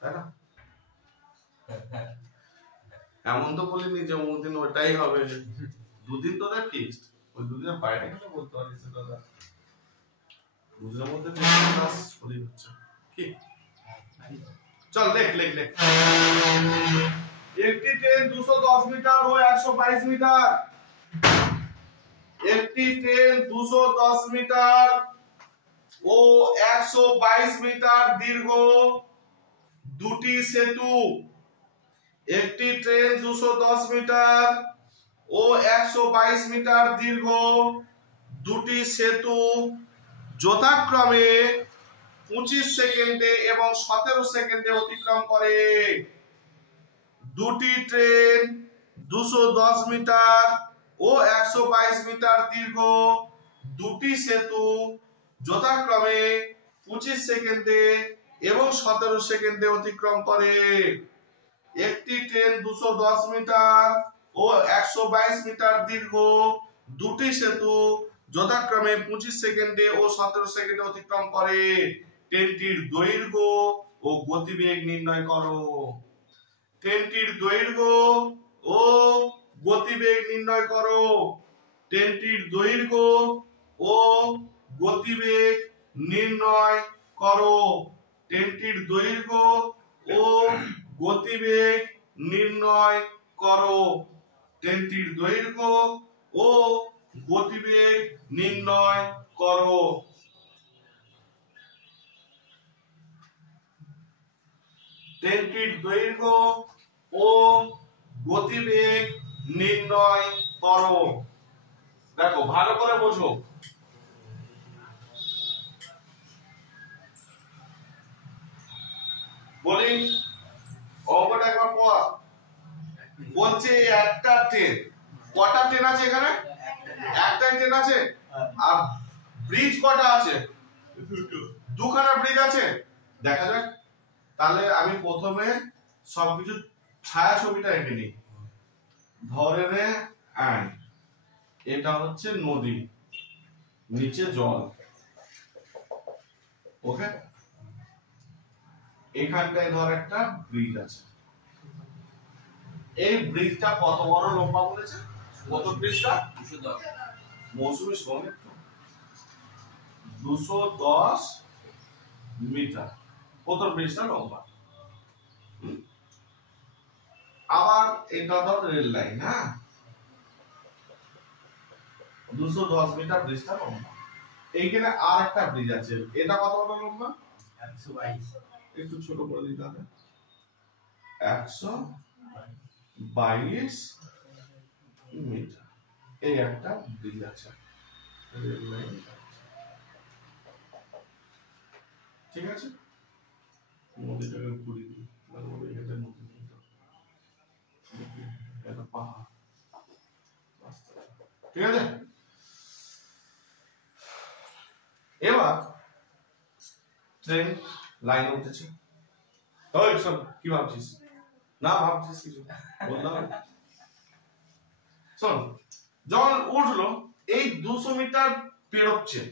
তাই না? এমন তো বলিনি যে দিন ওটাই হবে, দুদিন তোদের ফিক্সড, ওই দুদিনের বাইরে গেলে বলতে পারিস দাদা, দুদিনের মধ্যে ক্লাস করি হচ্ছে কি। চল দেখ লেখ লেখ, একটি ট্রেন 210 মিটার ও 122 মিটার। একটি ট্রেন 210 মিটার ও 122 মিটার দীর্ঘ দুটি সেতু। একটি ট্রেন 210 মিটার ও 122 মিটার দীর্ঘ দুটি সেতু যথাক্রমে 25 সেকেন্ডে এবং 17 সেকেন্ডে অতিক্রম করে। দুটি ট্রেন 210 মিটার ও 122 মিটার দীর্ঘ দুটি সেতু যথাক্রমে 25 সেকেন্ডে এবং 17 সেকেন্ডে অতিক্রম করে। একটি ট্রেন 210 মিটার ও 122 মিটার দীর্ঘ দুটি সেতু যথাক্রমে 25 সেকেন্ডে ও 17 সেকেন্ডে অতিক্রম করে। ট্রেনটির দৈর্ঘ্য ও গতিবেগ নির্ণয় করো। ট্রেনটির দৈর্ঘ্য ও গতিবেগ নির্ণয় করো। ট্রেনটির দৈর্ঘ্য ও গতিবেগ নির্ণয় করো। ট্রেনটির দৈর্ঘ্য ও গতিবেগ নির্ণয় করো। ট্রেনটির দৈর্ঘ্য ও গতিবেগ নির্ণয় করো। ট্রেনটির দৈর্ঘ্য ও গতিবেগ নির্ণয় করো। দেখো ভালো করে বোঝো। বলি অঙ্কটা একবার পড়া। বলছে একটা ট্রেন, কটা ট্রেন আছে এখানে? একটাই ট্রেন আছে। আর ব্রিজ কটা আছে? দুখানা ব্রিজ আছে। দেখা যাক, তাহলে আমি প্রথমে সবকিছু ছায়া ছবিটা এঁকে নিই। ধরে নে আয়, এটা হচ্ছে নদী, নিচে জল, ওকে। এখানটায় ধর একটা ব্রিজ আছে। এই ব্রিজটা কত বড় লম্বা বলেছে? কত ব্রিজটা? 210। মৌসুমী শ্রমিক 210 মিটার কত ব্রিজটা লম্বা। আবার এটা ধর রেল লাইন, হ্যাঁ, 210 মিটার ব্রিজটা লম্বা। এইখানে আর একটা ব্রিজ আছে, এটা কত বড় লম্বা? 122। একটু ছোট করে দিতে হবে, 122 মিটার। এই একটা ব্রিজ আছে, রেল লাইন, ঠিক আছে। নদীটাকে ঘুরিয়ে দিই, তারপরে এটা নদী এটা পাহাড়, ঠিক আছে। এবার ট্রেন লাইনে উঠেছে। ওই শোন, কি ভাবছিস? না ভাবছিস কিছু বললাম। শোন, যখন উঠলো এই 200 মিটার পেরোচ্ছে,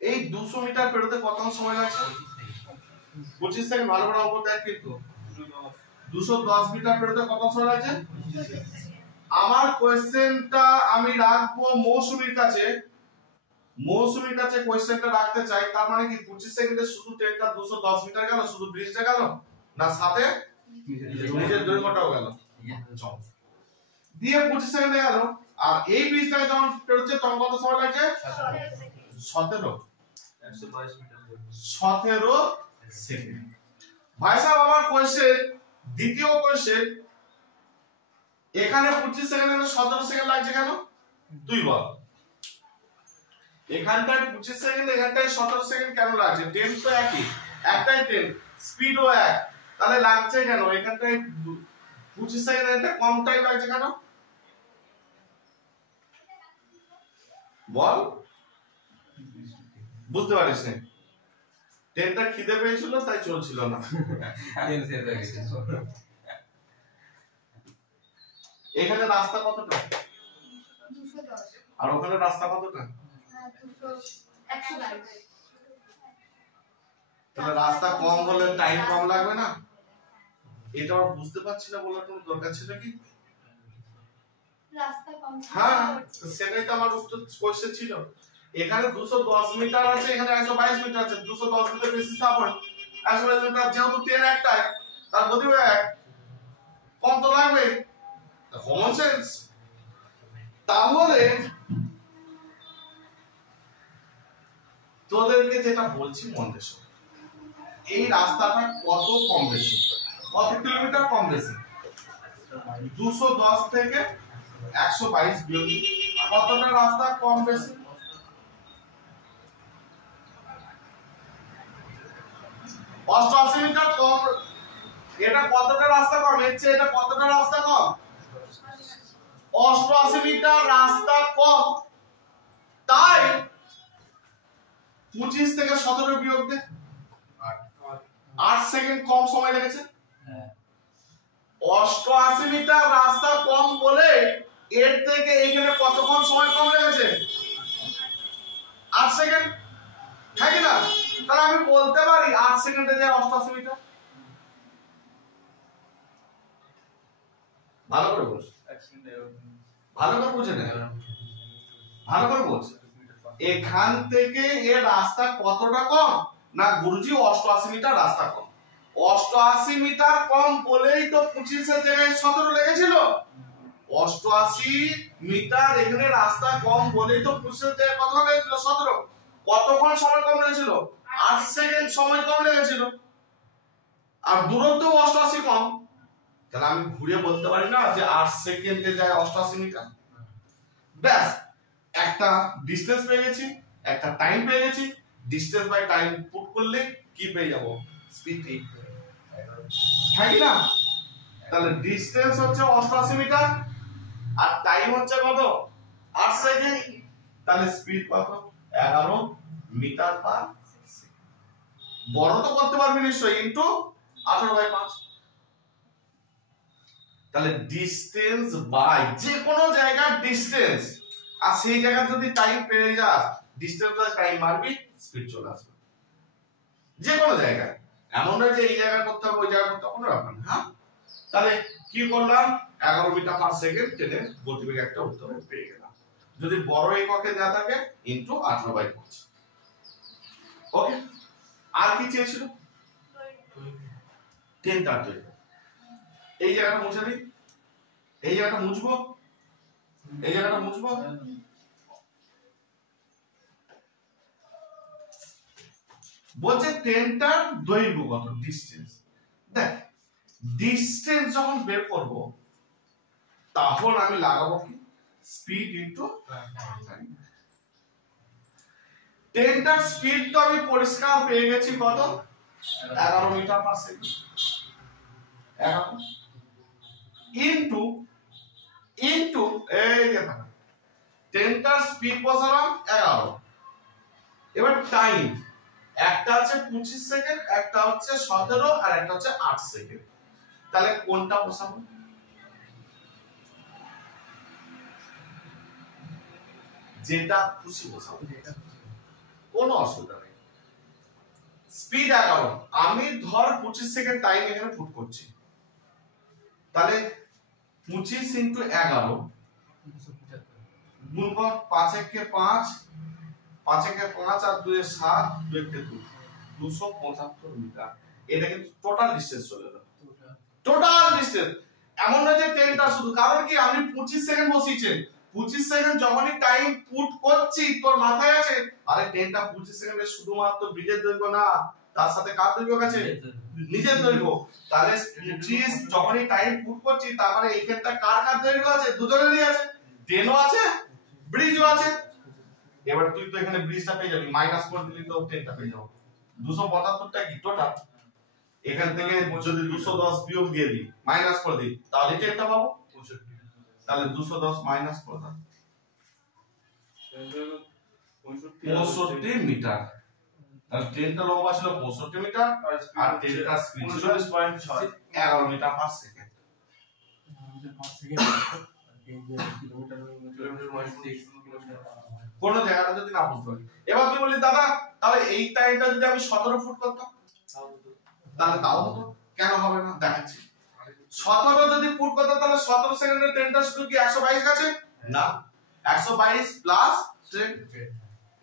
এই 200 মিটার পেরোতে কত সময় লাগছে? 25 সেকেন্ড। ভালো করে অঙ্ক দেখ কিন্তু। 210 মিটার পেরোতে কত সময় লাগছে? আমার কোশ্চেনটা আমি রাখবো মৌসুমীর কাছে, মৌসুমীর কাছে কোশ্চেনটা রাখতে চাই। তার মানে কি 25 সেকেন্ডে শুধু ট্রেনটা 210 মিটার গেল, শুধু ব্রিজটা গেল না, সাথে ব্রিজের দৈর্ঘ্যটাও গেল দিয়ে 25 সেকেন্ডে গেল। আর এই ব্রিজটাকে যখন পেরোচ্ছে তখন কত সময় লাগছে? 17 সেকেন্ড। ভাই সাহেব আমার কোশ্চেন, দ্বিতীয় কোশ্চেন, এখানে 25 সেকেন্ড 17 সেকেন্ড লাগছে কেন তুই বল? এখানটায় 25 সেকেন্ড, এখানটায় 17 সেকেন্ড কেন লাগছে? ট্রেন তো একই, একটাই ট্রেন, স্পিডও এক, তাহলে লাগছে কেন এখানটায় 25 সেকেন্ড, এটা কম টাইম লাগছে কেন বল? বুঝতে পারিস না? ট্রেনটা খিদে পেয়েছিল তাই চলছিল না। এখানে রাস্তা কতটা? 210। আর ওখানে রাস্তা কতটা? 122। তাহলে রাস্তা কম হলে টাইম কম লাগবে না? এটা আর বুঝতে পারছি না বলার কোনো দরকার ছিল কি? রাস্তা কম। হ্যাঁ, সেটাই তো আমার উত্তর কোশ্চেন ছিল। এখানে 210 মিটার আছে, এখানে 122 মিটার আছে, 210 মিটার বেশি স্থাপন, 122 মিটার, যেহেতু ট্রেন একটাই তার গতিও এক, কম তো লাগবে, কমন সেন্স। তাহলে তোদেরকে যেটা বলছি মন দিয়ে শোন, এই রাস্তাটা কত কম বেশি, কত কিলোমিটার কম বেশি? 210 থেকে 122 বিয়োগ কতটা রাস্তা কম বেশি? 88 মিটার কম। এটা কতটা রাস্তা কম? এর চেয়ে এটা কতটা রাস্তা কম? 88 মিটার রাস্তা কম, তাই 25 থেকে 17 বিয়োগ দে, 8 সেকেন্ড কম সময় লেগেছে। 88 মিটার রাস্তা কম বলে এর থেকে এখানে কতক্ষণ সময় কম লেগেছে? 8 সেকেন্ড, হ্যাঁ কি না? তাহলে আমি বলতে পারি 8 সেকেন্ডে যায় 88 মিটার। ভালো করে বল, ভালো করে বুঝে নে, ভালো করে বল। এখান থেকে এর রাস্তা কতটা কম? না গুরুজি 88 মিটার রাস্তা কম। 88 মিটার কম বলেই তো 25 এর জায়গায় 17 লেগেছিল। 88 মিটার এখানে রাস্তা কম বলেই তো 25 এর জায়গায় কত লেগেছিল? 17। কতক্ষণ সময় কম লেগেছিল? 8 সেকেন্ড সময় কম লেগেছিল। আর দূরত্ব 88 কম, তাহলে আমি ঘুরে বলতে পারি না যে 8 সেকেন্ডে যায় 88 মিটার। ব্যাস, একটা ডিসটেন্স পেয়ে গেছি, একটা টাইম পেয়ে গেছি। ডিসটেন্স বাই টাইম পুট করলে কি পেয়ে যাব? স্পিড। হ্যাঁ কি না? তাহলে ডিসটেন্স হচ্ছে 88 মিটার আর টাইম হচ্ছে কত? 8 সেকেন্ড। তাহলে স্পিড কত? 11 মিটার পার সেকেন্ড। বড় তো করতে পারবি নিশ্চয়ই, ইনটু 18/5। তাহলে ডিসটেন্স বাই যে কোনো জায়গার ডিসটেন্স, আর সেই জায়গা যদি টাইম পেয়ে যাস, ডিসটেন্স বাই টাইম মারবি, স্পিড চলে আসবে। যে কোনো জায়গায়, এমন নয় যে এই জায়গা করতে হবে ওই জায়গা করতে হবে, কোনো ব্যাপার না। হ্যাঁ, তাহলে কি করলাম? 11 মিটার পার সেকেন্ড ট্রেনের গতিবেগ একটা উত্তর পেয়ে গেলাম। যদি বড় এককে দেওয়া থাকে ইনটু 18/5। ওকে, আর কি চেয়েছিল? ট্রেনটার দৈর্ঘ্য। এই জায়গাটা মুছে দিই, এই জায়গাটা মুছবো, এই জায়গাটা মুছবো। বলছে ট্রেনটার দৈর্ঘ্য কত? ডিসটেন্স। দেখ, ডিসটেন্স যখন বের করব তখন আমি লাগাবো কি? Speed into time. ট্রেনটার স্পিড তো আমি পরিষ্কার পেয়ে গেছি কত? 11 মিটার পার সেকেন্ড। 11 ইনটু এই যে থাকে 10টার স্পিড বসালাম 11। এবার টাইম একটা আছে 25 সেকেন্ড, একটা হচ্ছে 17 আর একটা হচ্ছে 8 সেকেন্ড। তাহলে কোনটা বসাবো? যেটা খুশি বসাবো, কোনো অসুবিধা নেই। স্পিড 11, আমি ধর 25 সেকেন্ড টাইম এখানে পুট করছি, তাহলে 25 ইনটু 11 গুণ কর 5 একে 5, 5 একে 5 আর 2 এ 7, 2 একে 2, 275 মিটার। এটা কিন্তু টোটাল ডিসটেন্স চলে গেল, টোটাল ডিসটেন্স। এমন নয় যে 10টা শুধু, কারণ কি আমি 25 সেকেন্ড বসিয়েছি, 25 সেকেন্ড যখনই টাইম পুট করছি তোর মাথায় আছে আরে 10টা 25 সেকেন্ডে শুধুমাত্র ব্রিজের দৈর্ঘ্য না, তার সাথে কার দৈর্ঘ্য আছে? নিজের দৈর্ঘ্য। তাহলে 25 যখনই টাইম পুট করছি তার মানে এইখানটা কার কার দৈর্ঘ্য আছে? দুজনেরই আছে, 10ও আছে ব্রিজও আছে। এবার তুই তো এখানে ব্রিজটা পেয়ে যাবি, মাইনাস করে দিলি তো 10টা পেয়ে যাবো। 275টা কি টোটাল? এখান থেকে যদি 210 বিয়োগ দিয়ে দিই, মাইনাস করে দিই, তাহলে 10টা পাবো। তাহলে 210 মাইনাস করে দাও, 65 মিটার। তাহলে 10টা লম্বা ছিল 65 মিটার আর 10টা স্পিড ছিল 11 মিটার পার সেকেন্ড। কোন জায়গাটা যদি না বুঝতে পারি, এবার তুই বলি দাদা তাহলে এই টাইমটা যদি আমি 17 ফুট করতাম তাহলে তাও হতো। কেন হবে না দেখাচ্ছি। 17 যদি ফুট করতাম তাহলে 17 সেকেন্ডে 10টা শুধু কি 122 গেছে না, 122 প্লাস 10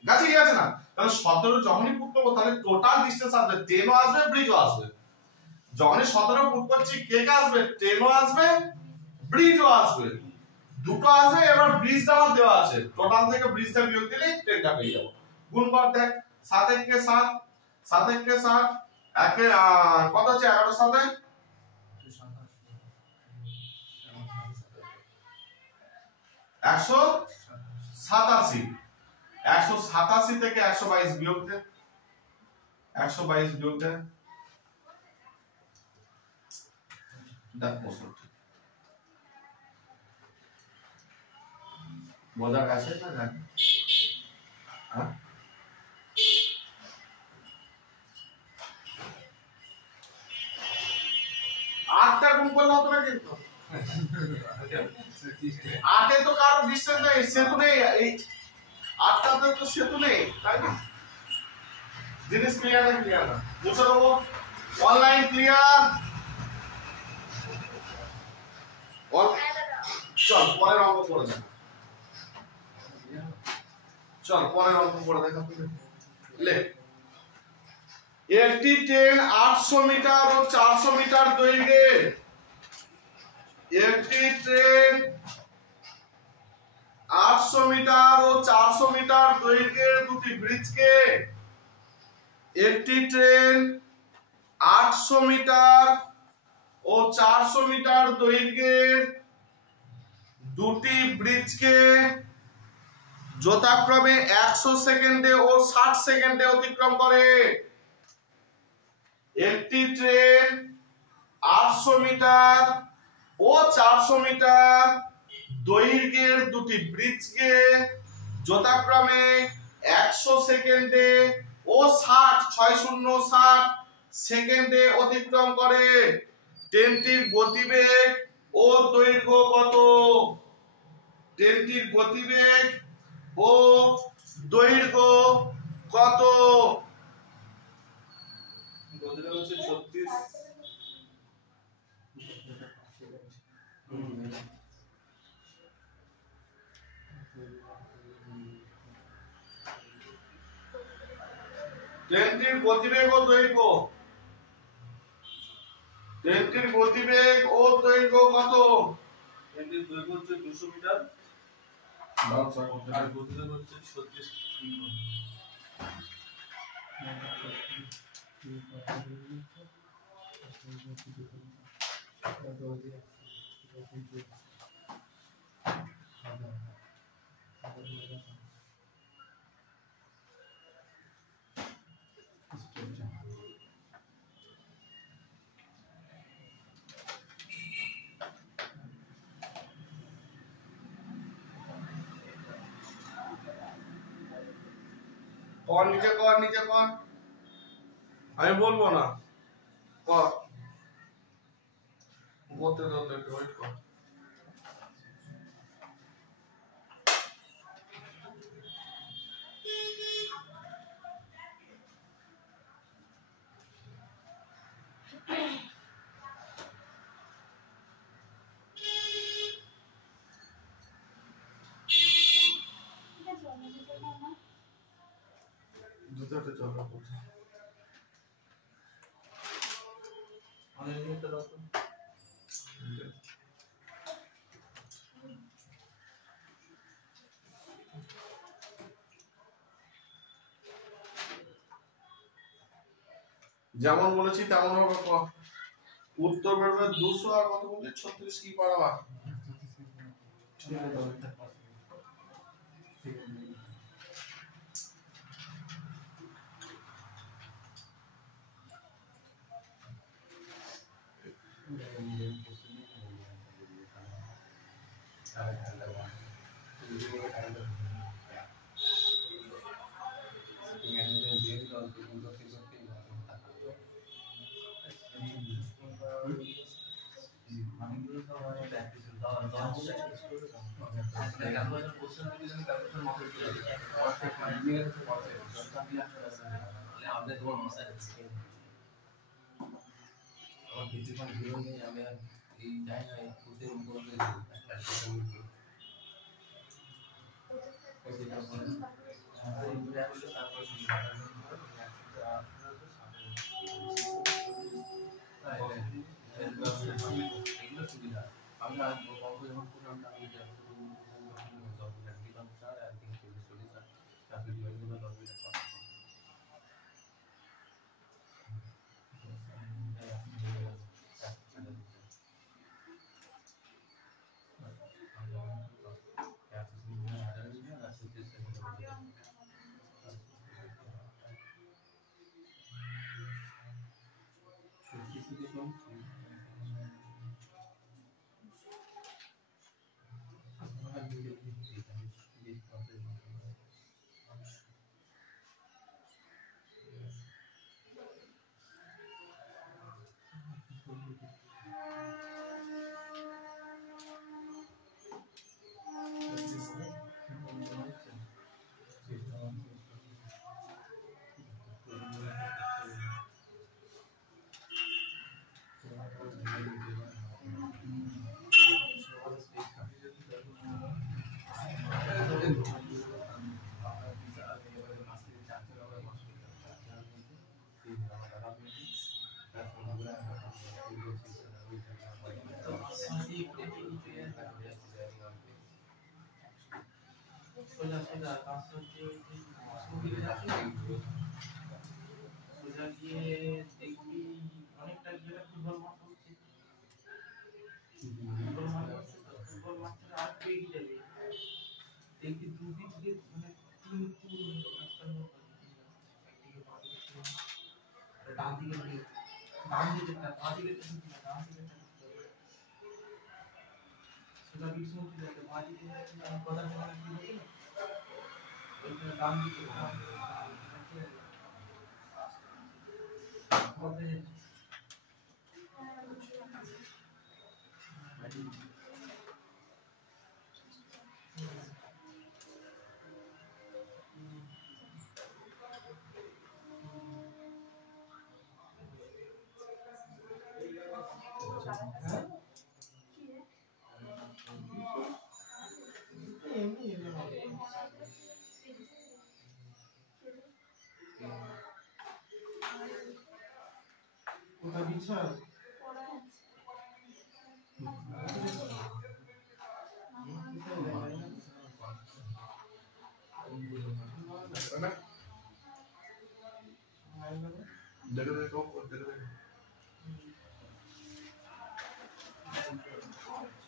গাছে কি আছে না। তাহলে 17 যখনই ফুট করবো তাহলে টোটাল ডিসটেন্স আসবে, 10ও আসবে ব্রিজও আসবে। যখনই 17 ফুট করছি কে কে আসবে? 10ও আসবে ব্রিজও আসবে, দুটো আসবে। এবার ব্রিজটা আমার দেওয়া আছে, টোটাল থেকে ব্রিজটা বিয়োগ দিলে 10টা পেয়ে যাবো। গুণ কর দেখ, 7 একে 7, 7 একে 7, একে কত হচ্ছে 11 সাথে 187, 187 থেকে 122 বিয়োগ দে, 122 বিয়োগ দে, দেখ 65। বোঝা গেছে না? দেখ হ্যাঁ, আটটা গুণ করলে হতো না কিন্তু। 8 এ তো কারো ডিসটেন্স নেই, সেতু নেই, এই 8টাতে তো সেতু নেই, তাই না? জিনিস ক্লিয়ার না? ক্লিয়ার না? মুছে দেবো। Online clear? চল পরের অঙ্ক করে দেখ, চল পরের অঙ্ক করে দেখা। লে একটি ট্রেন 800 মিটার ও 400 মিটার দৈর্ঘ্যের, একটি ট্রেন 800 মিটার ও 400 মিটার দৈর্ঘ্যের দুটি ব্রিজকে, একটি ট্রেন 800 মিটার ও 400 মিটার দৈর্ঘ্যের দুটি ব্রিজকে যথাক্রমে 100 সেকেন্ডে ও 60 সেকেন্ডে অতিক্রম করে। একটি ট্রেন 800 মিটার ও 400 মিটার দৈর্ঘ্যের দুটি ব্রিজকে যথাক্রমে 100 সেকেন্ডে ও 60 সেকেন্ডে অতিক্রম করে। ট্রেনটির গতিবেগ ও দৈর্ঘ্য কত? ট্রেনটির গতিবেগ ও দৈর্ঘ্য কত? গতিবেগ হচ্ছে 36। ট্রেনটির গতিবেগ ও দৈর্ঘ্য, ট্রেনটির গতিবেগ ও দৈর্ঘ্য কত? ট্রেনটির দৈর্ঘ্য হচ্ছে 200 মিটার আর গতিবেগ হচ্ছে 36 কিমি। কর নিচে কর আমি বলবো না কর বলতে দাও তো একটু ওয়েট কর জুতাটা চলো কোথায় অনেক দিন তো রকম যেমন বলেছি তেমন হবে কর উত্তর বেরোবে 200 আর কত বলছে 36 কি পারাবা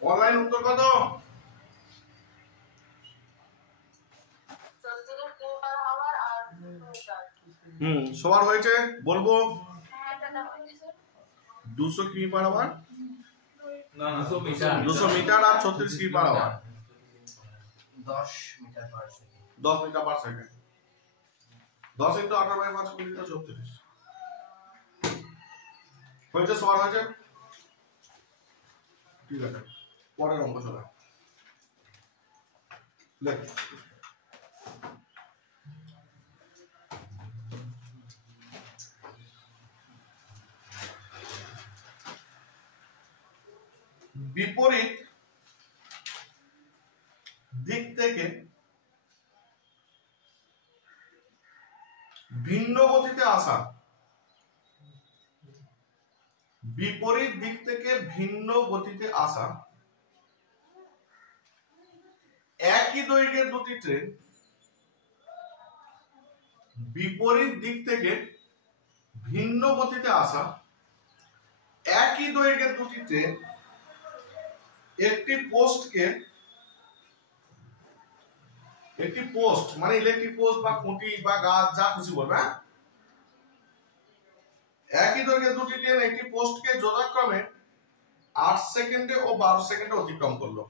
অনলাইন উত্তর কত সবার হয়েছে বলবো 200 কিমি পার আওয়ার না 200 মিটার আর 36 কিমি per hour 10 metre per second 10 metre per second 10 × 18/5 = 34 হয়েছে, সবার হয়েছে? ঠিক আছে, পরের অঙ্ক চলে লেখ। বিপরীত দিক থেকে ভিন্ন গতিতে আসা, বিপরীত দিক থেকে ভিন্ন গতিতে আসা একই দৈর্ঘ্যের দুটি ট্রেন বিপরীত দিক থেকে ভিন্ন গতিতে আসা একই দৈর্ঘ্যের দুটি ট্রেন একটি পোস্ট মানে ইলেকট্রিক পোস্ট বা খুঁটি বা গাছ যা খুশি বলবে, হ্যাঁ, একই দৈর্ঘ্যের দুটি ট্রেন একটি পোস্টকে যথাক্রমে 8 সেকেন্ডে ও 12 সেকেন্ডে অতিক্রম করলো।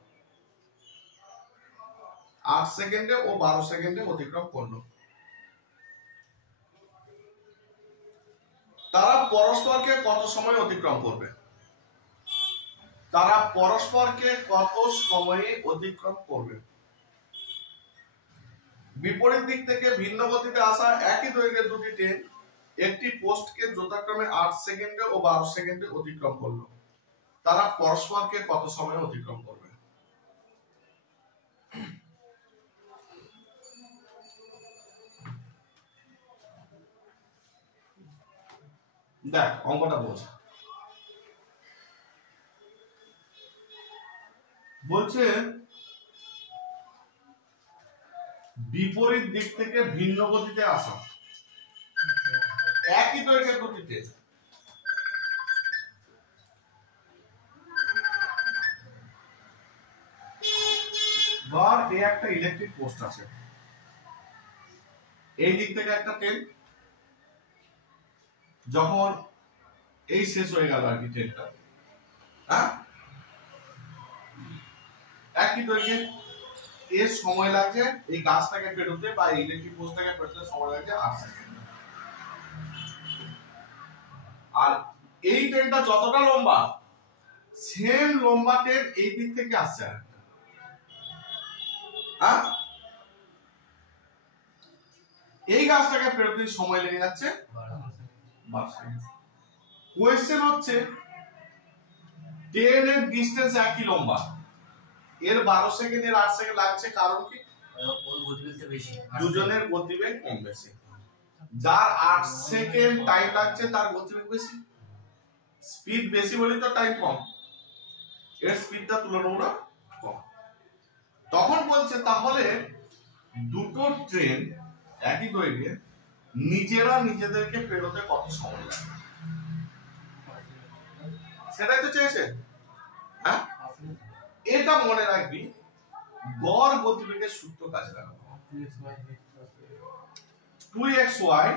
8 সেকেন্ডে ও 12 সেকেন্ডে অতিক্রম করলো। তারা পরস্পরকে কত সময় অতিক্রম করবে? তারা পরস্পরকে কত সময়ে অতিক্রম করবে? বিপরীত দিক থেকে ভিন্ন গতিতে আসা একই দৈর্ঘ্যের দুটি ট্রেন একটি পোস্টকে যথাক্রমে 8 সেকেন্ডে ও 12 সেকেন্ডে অতিক্রম করলো। তারা পরস্পরকে কত সময়ে অতিক্রম করবে? দেখ অঙ্কটা বলছে বিপরীত দিক থেকে ভিন্ন গতিতে আসা একই দৈর্ঘ্যের দুটি ট্রেন, ধর এই একটা ইলেকট্রিক পোস্ট আছে, এই দিক থেকে একটা ট্রেন, যখন এই শেষ হয়ে গেল আর কি ট্রেনটা, হ্যাঁ, একই দৈর্ঘ্যে, এর সময় লাগছে এই গাছটাকে পেরোতে বা ইলেকট্রিক পোস্টটাকে পেরোতে সময় লাগছে 8 সেকেন্ড। আর এই ট্রেনটা যতটা লম্বা, সেম লম্বা ট্রেন এই দিক থেকে আসছে, হ্যাঁ, এই গাছটাকে পেরোতে সময় লেগে যাচ্ছে 12 সেকেন্ড। কোয়েশ্চেন হচ্ছে ট্রেনের ডিসটেন্স একই লম্বা, এর 12 সেকেন্ড এর 8 সেকেন্ড লাগছে, কারণ কি? দুজনের গতিবেগ কম বেশি। যার 8 সেকেন্ড টাইম লাগছে তার গতিবেগ বেশি, স্পিড বেশি বলি তো টাইম কম, এর স্পিডটা তুলনামূলক কম। তখন বলছে তাহলে দুটো ট্রেন একই দৈর্ঘ্যে নিজেরা নিজেদেরকে পেরোতে কত সময় লাগে, সেটাই তো চেয়েছে, হ্যাঁ। এটা মনে রাখবি, গড় গতিবেগের সূত্র কাজে লাগাবো। 2xy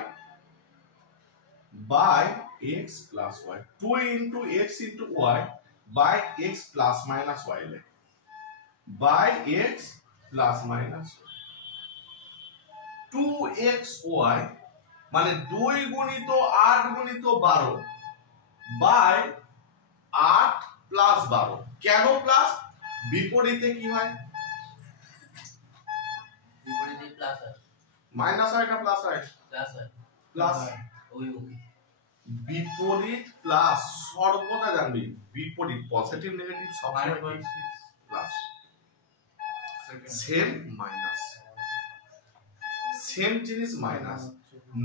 by x plus y, 2 into x into y by x plus minus y লেখ, by x plus minus y। 2xy মানে 2 গুণিত 8 গুণিত 12 by 8 প্লাস 12। কেন প্লাস? বিপরীতে কি হয়? বিপরীতে প্লাস হয়, মাইনাস হয় না প্লাস হয়? প্লাস হয়, প্লাস। ওই বিপরীত প্লাস সর্বদা জানবি, বিপরীত পজিটিভ নেগেটিভ সব সময় প্লাস, সেম মাইনাস, সেম জিনিস মাইনাস।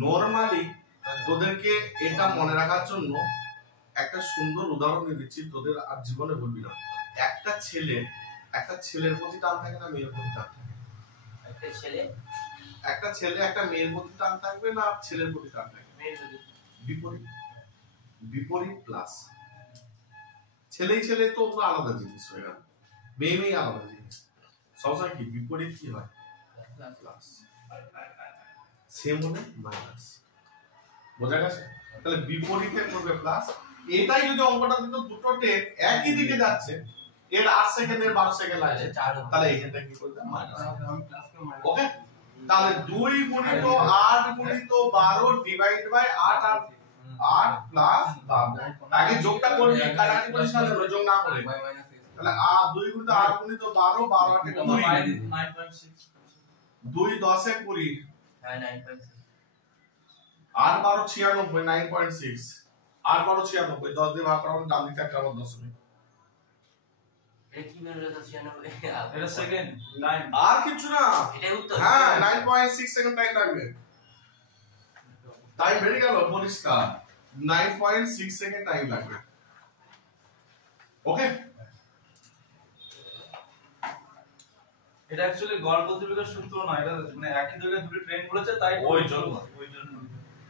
নরমালি তোদেরকে এটা মনে রাখার জন্য একটা সুন্দর উদাহরণ দিয়ে দিচ্ছি, তোদের আর জীবনে ভুলবি না। একটা ছেলের প্রতি টান থাকে না মেয়ের প্রতি টান থাকে? একটা ছেলে একটা মেয়ের প্রতি টান থাকবে না ছেলের প্রতি টান থাকবে? বিপরীত প্লাস, ছেলে তো আলাদা জিনিস হয়ে গেল, মেয়ে আলাদা জিনিস। সবসময় কি বিপরীত কি হয়? প্লাস, সেম হলে মাইনাস। বোঝা গেছে? তাহলে বিপরীতে করবে প্লাস। এটাই যদি অঙ্কটা দিত দুটো ট্রেন একই দিকে যাচ্ছে, এর 8 সেকেন্ড এর 12 সেকেন্ড লাগছে, তাহলে এইখানটা কি করতে? মাইনাস। ওকে, তাহলে 2 গুণিত 8 গুণিত 12 ডিভাইড বাই 8 আর 8 প্লাস 12 আগে যোগটা করবি কাটাকাটি করিস না যেন যোগ না করে তাহলে 2 গুণিত 8 গুণিত 12 12 8 20 9.6 2 10 এ 20 হ্যাঁ 9.6 8 12 96 9.6 8 12 96 10 দিয়ে ভাগ করা ডান দিকে একটা আবার দশমিক এটা কি বের হলো 96 এটা সেকেন্ড টাইম আর কিছু না এটাই উত্তর হ্যাঁ 9.6 সেকেন্ড টাইম লাগবে টাইম বেড়ে গেল পরিষ্কার 9.6 সেকেন্ড টাইম লাগবে ওকে এটা অ্যাকচুয়ালি গড় গতিবেগের সূত্র না এটা মানে একই জায়গায় দুটো ট্রেন ঘুরেছে তাই ওই জন্য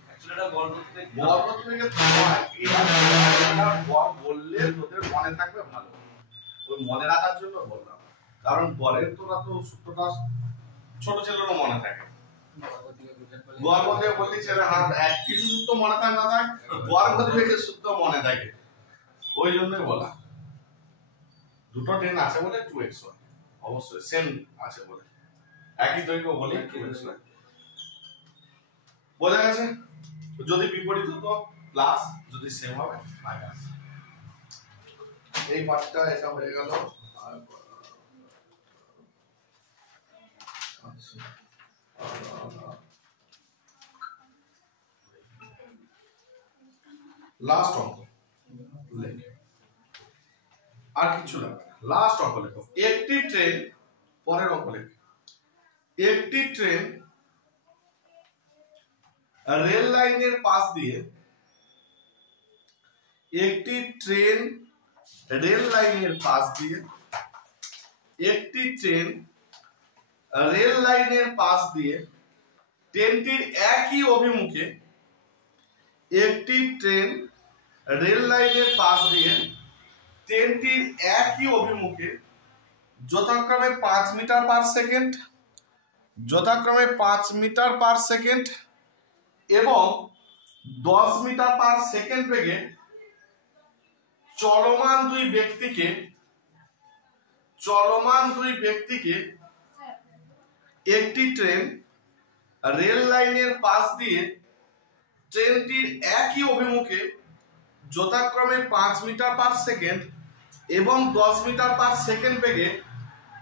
অ্যাকচুয়ালি এটা গড় গতিবেগ গড় থেকে তোমার এটা গড় বললে তোদের মনে থাকবে ভালো ওই মনে রাখার জন্য বললাম কারণ গড়ের তোরা তো সূত্রটা ছোট ছেলেরও মনে থাকে গড় গতিবেগ বললি ছেলে এক কিছু সূত্র মনে থাকে না থাকে গড় গতিবেগের সূত্র মনে থাকে ওই জন্যই বলা দুটো ট্রেন আছে বলে 2x হয় অবশ্যই সেম আছে বলে একই দৈর্ঘ্য বলে 2x হয় বোঝা গেছে যদি বিপরীত হতো প্লাস যদি সেম হবে মাইনাস এই পাঁচটা এটা হয়ে গেল লাস্ট অঙ্ক আর কিছু লাগবে না লাস্ট অঙ্ক লেখো একটি ট্রেন পরের অঙ্ক লেখো একটি ট্রেন রেল লাইনের পাশ দিয়ে একটি ট্রেন রেল লাইনের পাশ দিয়ে একটি ট্রেন রেল লাইনের পাশ দিয়ে ট্রেনটির একই অভিমুখে একটি ট্রেন রেল লাইনের পাশ দিয়ে ট্রেনটির একই অভিমুখে যথাক্রমে 5 মিটার পার সেকেন্ড যথাক্রমে 5 মিটার পার সেকেন্ড এবং 10 মিটার পার সেকেন্ড বেগে চলমান দুই ব্যক্তিকে একটি ট্রেন রেল লাইনের পাশ দিয়ে ট্রেনটির একই অভিমুখে যথাক্রমে 5 মিটার পার সেকেন্ড এবং 10 মিটার পার সেকেন্ড বেগে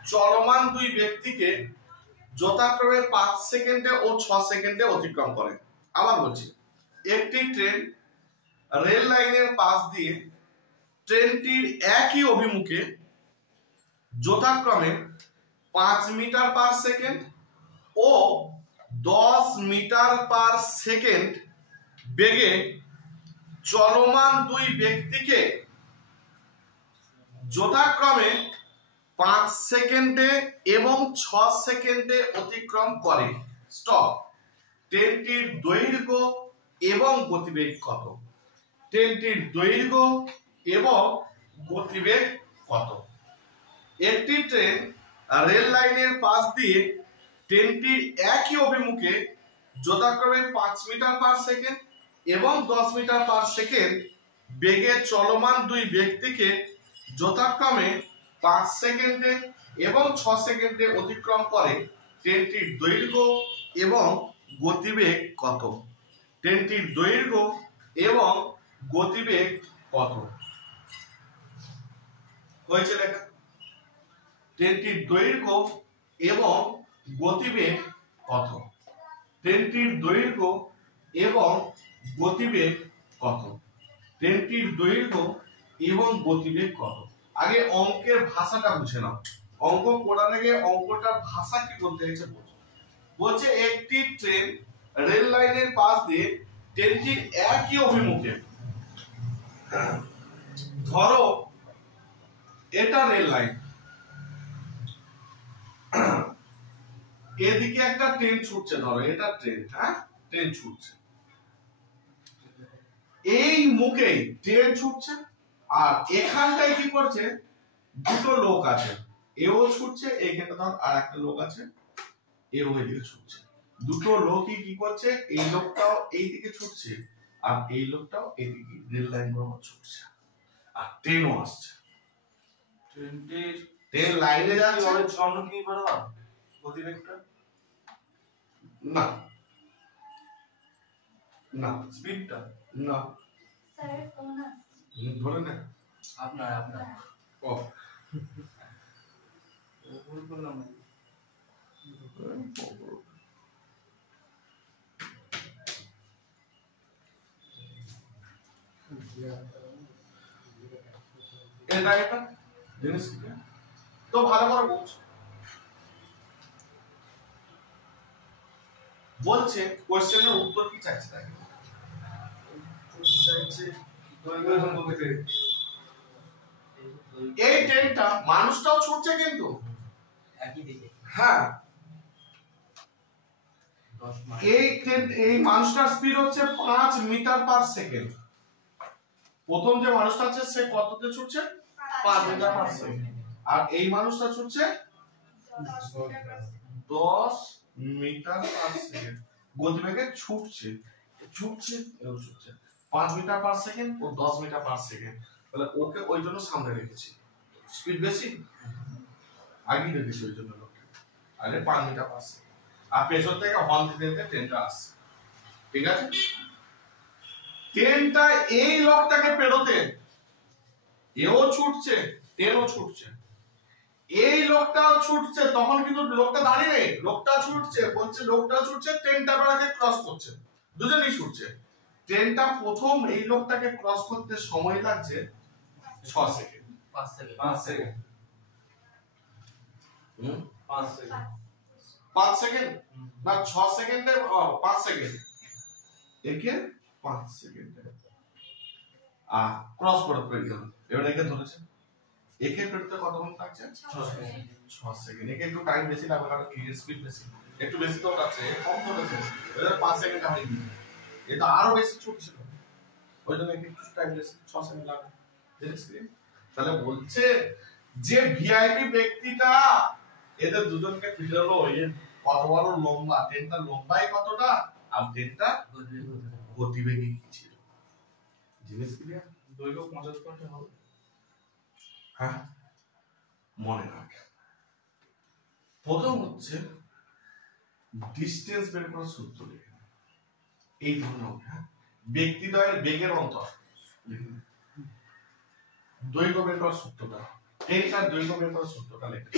চলমান দুই ব্যক্তিকে যথাক্রমে 5 সেকেন্ডে ও 6 সেকেন্ডে অতিক্রম করে আবার বলছি একটি ট্রেন রেল লাইনের পাশ দিয়ে ট্রেনটির একই অভিমুখে যথাক্রমে 5 মিটার পার সেকেন্ড ও 10 মিটার পার সেকেন্ড বেগে চলমান দুই ব্যক্তিকে যথাক্রমে 5 সেকেন্ডে এবং 6 সেকেন্ডে অতিক্রম করে স্টপ ট্রেনটির দৈর্ঘ্য এবং গতিবেগ কত ট্রেনটির দৈর্ঘ্য এবং গতিবেগ কত একটি ট্রেন রেল লাইনের পাশ দিয়ে ট্রেনটির একই অভিমুখে যথাক্রমে 5 মিটার পার সেকেন্ড এবং 10 মিটার পার সেকেন্ড বেগে চলমান দুই ব্যক্তিকে যথাক্রমে 5 সেকেন্ডে এবং 6 সেকেন্ডে অতিক্রম করে ট্রেনটির দৈর্ঘ্য এবং গতিবেগ কত ট্রেনটির দৈর্ঘ্য এবং গতিবেগ কত হয়েছে লেখা ট্রেনটির দৈর্ঘ্য এবং গতিবেগ কত ট্রেনটির দৈর্ঘ্য এবং গতিবেগ কত ট্রেনটির দৈর্ঘ্য এবং গতিবেগ কত আগে অঙ্কের ভাষাটা বুঝে নাও অঙ্ক করার আগে অঙ্কটার ভাষা কি বলতে চাইছে বলছে একটি ট্রেন রেল লাইনের পাশ দিয়ে ট্রেনটির একই অভিমুখে ধরো এটা রেল লাইন এদিকে একটা ট্রেন ছুটছে ধরো এটা ট্রেন হ্যাঁ ট্রেন ছুটছে এই মুখেই ট্রেন ছুটছে আর এখানটায় কি করছে দুটো লোক আছে এও ছুটছে এইখানটা ধর আর একটা লোক আছে এও এদিকে ছুটছে দুটো লোকই কি করছে এই লোকটাও এইদিকে ছুটছে আর এই লোকটাও এইদিকে রেল লাইন বরাবর ছুটছে আর ট্রেনও আসছে ট্রেনটির ট্রেন লাইনে যাচ্ছে জন্য কি করবা গতিবেগটা না না স্পিডটা না স্যারের ফোন আসছে। ধরে না আপনার আপনার ও ভুল করলাম না। এটা এটা জিনিস কি? তো ভালো করে বুঝ। বলছে কোশ্চেনের উত্তর কি চাইছে তাই চাইছে দৈর্ঘ্য কমিতে এই ট্রেনটা মানুষটাও ছুটছে কিন্তু একই দিকে হ্যাঁ 10 মাইল এই মানুষটার স্পিড হচ্ছে 5 মিটার পার সেকেন্ড। প্রথম যে মানুষটা আছে সে কততে ছুটছে 5 মিটার পার সেকেন্ড আর এই মানুষটা ছুটছে 10 মিটার পার সেকেন্ড গতিবেগে ছুটছে ছুটছে 5 মিটার পার সেকেন্ড ও 10 মিটার পার সেকেন্ড তাহলে ওকে ওই জন্য সামনে রেখেছি স্পিড বেশি আগে রেখেছি ওই জন্য লোককে আরে 5 মিটার পার সেকেন্ড আর পেছন থেকে হর্ন দিতে দিতে ট্রেনটা আসছে ঠিক আছে ট্রেনটা এই লোকটাকে পেরোতে এও ছুটছে ট্রেনও ছুটছে এই লোকটাও ছুটছে তখন কিন্তু লোকটা দাঁড়িয়ে নেই লোকটা ছুটছে বলছে লোকটা ছুটছে ট্রেনটা বেড়াকে ক্রস করছে দুজনেই ছুটছে ট্রেনটা প্রথম এই লোকটাকে ক্রস করতে সময় লাগছে 6 second 5 second 5 second 5 second 5 second না 6 সেকেন্ডে 5 সেকেন্ড একে 5 সেকেন্ডে ক্রস করে পেয়ে গেল এবার একে ধরেছে একে পেরোতে কতক্ষণ লাগছে 6 সেকেন্ড একে একটু টাইম বেশি লাগবে কারণ এর স্পিড বেশি একটু বেশি তো আছে কম ধরেছে এবার 5 সেকেন্ড হারিয়ে দিল এটা আরো বেশি ছুটছিল ওই জন্য একটু টাইম বেশি 6 সেকেন্ড লাগবে তাহলে বলছে যে ভিআইপি ব্যক্তিটা এদের দুজনকে পিটালো এর কত বড় লম্বা ট্রেনটা লম্বাই কতটা আর ট্রেনটা গতিবেগে কি ছিল জিনিস ক্লিয়ার দৈর্ঘ্য 75 হবে হ্যাঁ মনে রাখ প্রথম হচ্ছে ডিসটেন্স বের করার সূত্র লিখে এই ধরনের হ্যাঁ ব্যক্তিদ্বয়ের বেগের অন্তর দৈর্ঘ্য বের করার সূত্রটা ট্রেনটার দৈর্ঘ্য বের করার সূত্রটা লেখে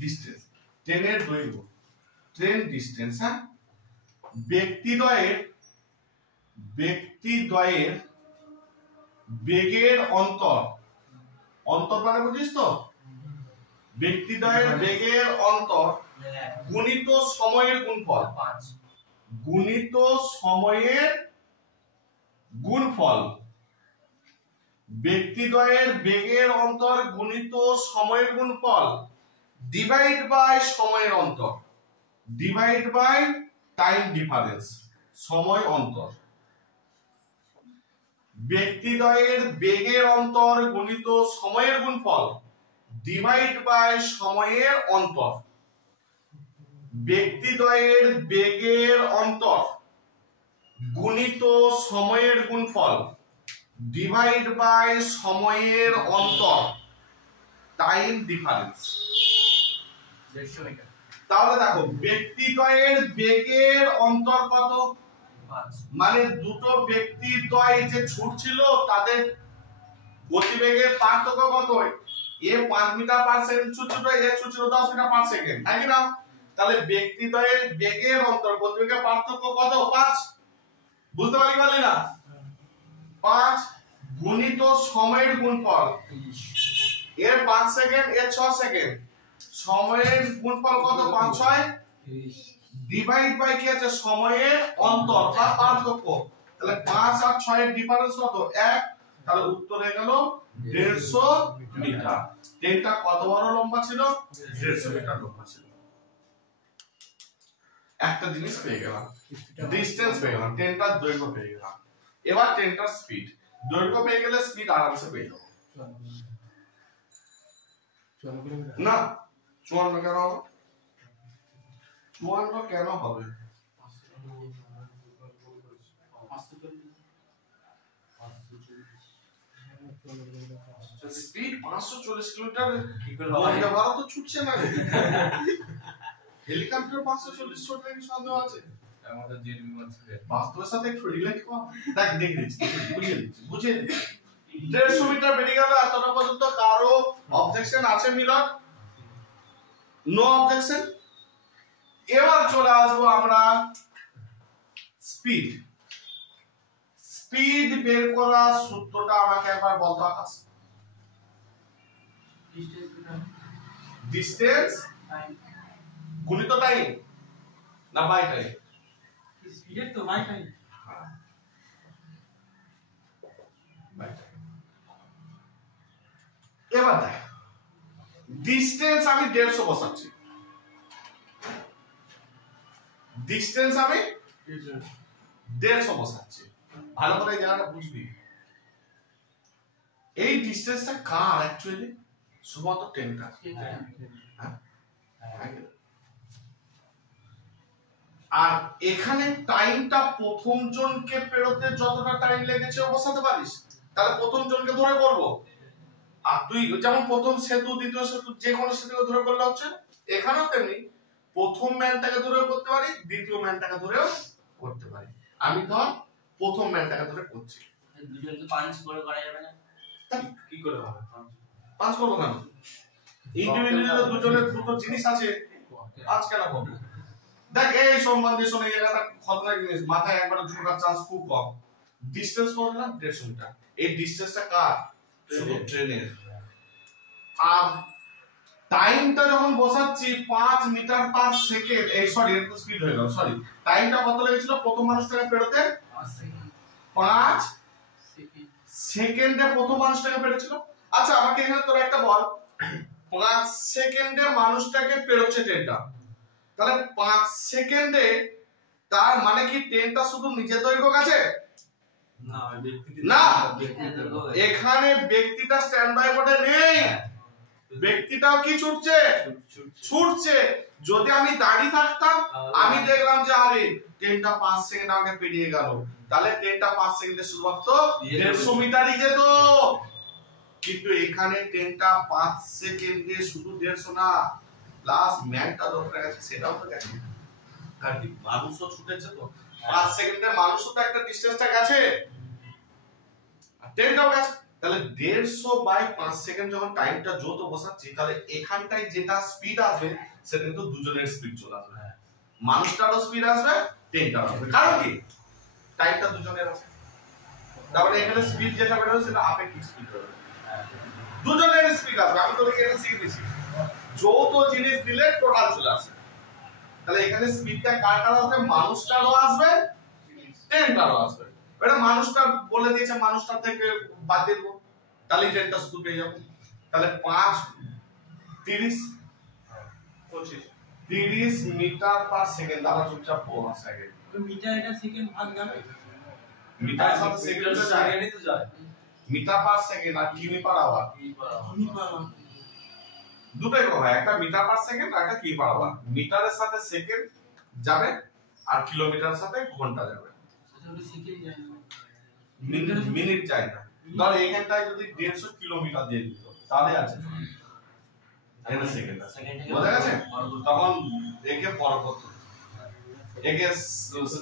ডিসটেন্স ট্রেনের দৈর্ঘ্য ট্রেন ডিসটেন্স হ্যাঁ ব্যক্তিদ্বয়ের বেগের অন্তর অন্তর মানে বুঝিস তো ব্যক্তিদ্বয়ের বেগের অন্তর গুণিত সময়ের গুণফল 5 গুণিত সময়ের গুণফল ব্যক্তিদ্বয়ের বেগের অন্তর গুণিত সময়ের গুণফল ডিভাইড বাই সময়ের অন্তর ডিভাইড বাই টাইম ডিফারেন্স সময় অন্তর ব্যক্তিদ্বয়ের বেগের অন্তর গুণিত সময়ের গুণফল ডিভাইড বাই সময়ের অন্তর ব্যক্তিদ্বয়ের বেগের অন্তর গুণিত সময়ের গুণফল ডিভাইড বাই সময়ের অন্তর টাইম ডিফারেন্স 150 মিটার তাহলে দেখো ব্যক্তিদ্বয়ের বেগের অন্তর কত 5 মানে দুটো ব্যক্তিদ্বয় যে ছুটছিল তাদের গতিবেগের পার্থক্য কত এ 5 মিটার পার সেকেন্ড ছুটছিল এ ছুটছিল 10 মিটার পার সেকেন্ড তাই না তাহলে ব্যক্তিদ্বয়ের বেগের অন্তর গতিবেগের পার্থক্য কত 5 বুঝতে পারলি না 5 গুণিত সময়ের গুণফল এর 5 সেকেন্ড এর 6 সেকেন্ড সময়ের গুণফল কত 5 6 ডিভাইড বাই কি আছে সময়ের অন্তর বা পার্থক্য তাহলে 5 আর 6 এর ডিফারেন্স কত 1 তাহলে উত্তর হয়ে গেল 150 মিটার ট্রেনটা কত বড় লম্বা ছিল 150 মিটার লম্বা ছিল একটা জিনিস পেয়ে গেলাম ডিসটেন্স পেয়ে গেলাম ট্রেনটার দৈর্ঘ্য পেয়ে গেলাম এবার ট্রেনটার স্পিড দৈর্ঘ্য পেয়ে গেলে স্পিড আরামসে পেয়ে যাবো না 54 কেন হবে 54 কেন হবে স্পিড 540 কিলোমিটার বন্দে ভারত তো ছুটছে না হেলিকপ্টার 540 ফুট থেকে সন্দেহ আছে? আমাদের জেট বিমান থেকে বাস্তবের সাথে একটু রিলেট কর। দেখ দেখে দিচ্ছি, বুঝিয়ে দিচ্ছি। 150 মিটার বেরিয়ে গেল, এতটা পর্যন্ত কারো অবজেকশন আছে মিলন? No objection. এবার চলে আসবো আমরা স্পিড। স্পিড বের করার সূত্রটা আমাকে একবার বলতো আকাশ। ডিসটেন্স গুণিত টাইম না বাই টাইম? স্পিডের তো বাই টাইম। এবার দেখ, ডিসটেন্স আমি 150 বসাচ্ছি, ডিসটেন্স আমি 150 বসাচ্ছি। ভালো করে এই জায়গাটা বুঝবি। এই ডিসটেন্সটা কার অ্যাকচুয়ালি? শুধুমাত্র ট্রেনটা। আর এখানে টাইমটা প্রথম জনকে পেরোতে যতটা টাইম লেগেছে বসাতে পারিস, তাহলে প্রথম জনকে ধরে করব। আর তুই যেমন প্রথম সেতু, দ্বিতীয় সেতু, যে কোনো সেতুকে ধরে করলে হচ্ছে, এখানেও তেমনি প্রথম ম্যানটাকে ধরেও করতে পারি, দ্বিতীয় ম্যানটাকে ধরেও করতে পারি। আমি ধর প্রথম ম্যানটাকে ধরে করছি। দুজনকে পাঞ্চ করে করা যাবে না? কি করে হবে? পাঁচ করবো কেন? ইন্ডিভিজুয়াল দুজনের দুটো জিনিস আছে, পাঁচ কেন করবো? দেখ এই সম্বন্ধে শোনে একটা খতরনাক জিনিস, মাথায় একবার ঢোকার চান্স খুব কম। ডিসটেন্স বললাম 150 মিটার। এই ডিসটেন্সটা কার? শুধু ট্রেনের। আর টাইমটা যখন বসাচ্ছি 5 মিটার পার সেকেন্ড, এই সরি এটা স্পিড হয়ে গেল, সরি। টাইমটা কত লেগেছিল প্রথম মানুষটাকে পেরোতে? 5 সেকেন্ডে প্রথম মানুষটাকে পেরেছিল। আচ্ছা আমাকে এখানে তোর একটা বল, 5 সেকেন্ডে মানুষটাকে পেরোচ্ছে ট্রেনটা, তাহলে 5 সেকেন্ডে তার মানে কি ট্রেনটা শুধু নিজের দৈর্ঘ্য আছে? না, এখানে ব্যক্তিটা স্ট্যান্ড বাই মোডে নেই, ব্যক্তিটাও কি ছুটছে? ছুটছে। যদি আমি দাঁড়িয়ে থাকতাম, আমি দেখলাম যে আরে ট্রেনটা 5 সেকেন্ড আগে পেরিয়ে গেল, তাহলে ট্রেনটা 5 সেকেন্ডে শুধুমাত্র 150 মিটারই যেত। কিন্তু এখানে ট্রেনটা 5 সেকেন্ডে শুধু 150 না, প্লাস ম্যানটা দরকার আছে, সেটাও তো গেছে। কারণ মানুষও ছুটেছে তো 5 সেকেন্ডে, মানুষও তো একটা ডিসটেন্সটা গেছে, আর ট্রেনটাও গেছে। তাহলে 150 বাই 5 সেকেন্ড যখন টাইমটা যত বসাচ্ছি, তাহলে এখানটায় যেটা স্পিড আসবে সেটা কিন্তু দুজনের স্পিড চলে আসবে। মানুষটারও স্পিড আসবে, ট্রেনটারও আসবে। কারণ কি? টাইমটা দুজনের আছে। তারপরে এখানে স্পিড যেটা বেরোবে সেটা আপেক্ষিক স্পিড হবে, দুজনের স্পিড আসবে। আমি তোকে এটা শিখিয়ে দিচ্ছি, যৌথ জিনিস দিলে টোটাল চলে আসে। তাহলে এখানে স্পিডটা কার কার আসবে? মানুষটারও আসবে, ট্রেনটারও আসবে। এটা মানুষটা বলে দিয়েছে, মানুষটা থেকে বাদ দিয়ে দেবো, তাহলে ট্রেনটা শুধু পেয়ে যাবো। তাহলে 5 30 25 30 মিটার পার সেকেন্ড। দ্বারা চুপচাপ 4 সেকেন্ড। মিটার এটা সেকেন্ড ভাগ যাবে? মিটার সাথে সেকেন্ড তো সেকেন্ডই তো যায়। মিটার পার সেকেন্ড আর কিমি পার আওয়ার, দুটোই করো ভাই। একটা মিটার পার সেকেন্ড আর একটা কিমি পার আওয়ার। মিটারের সাথে সেকেন্ড যাবে আর কিলোমিটারের সাথে ঘন্টা যাবে। সেকেন্ড যায় না, মিনিট যায় না। ধর এখানটায় যদি 150 কিলোমিটার দিয়ে দিত, তাহলে আছে এখানে সেকেন্ড আছে, বোঝা গেছে? তখন একে বড় করতে হতো, একে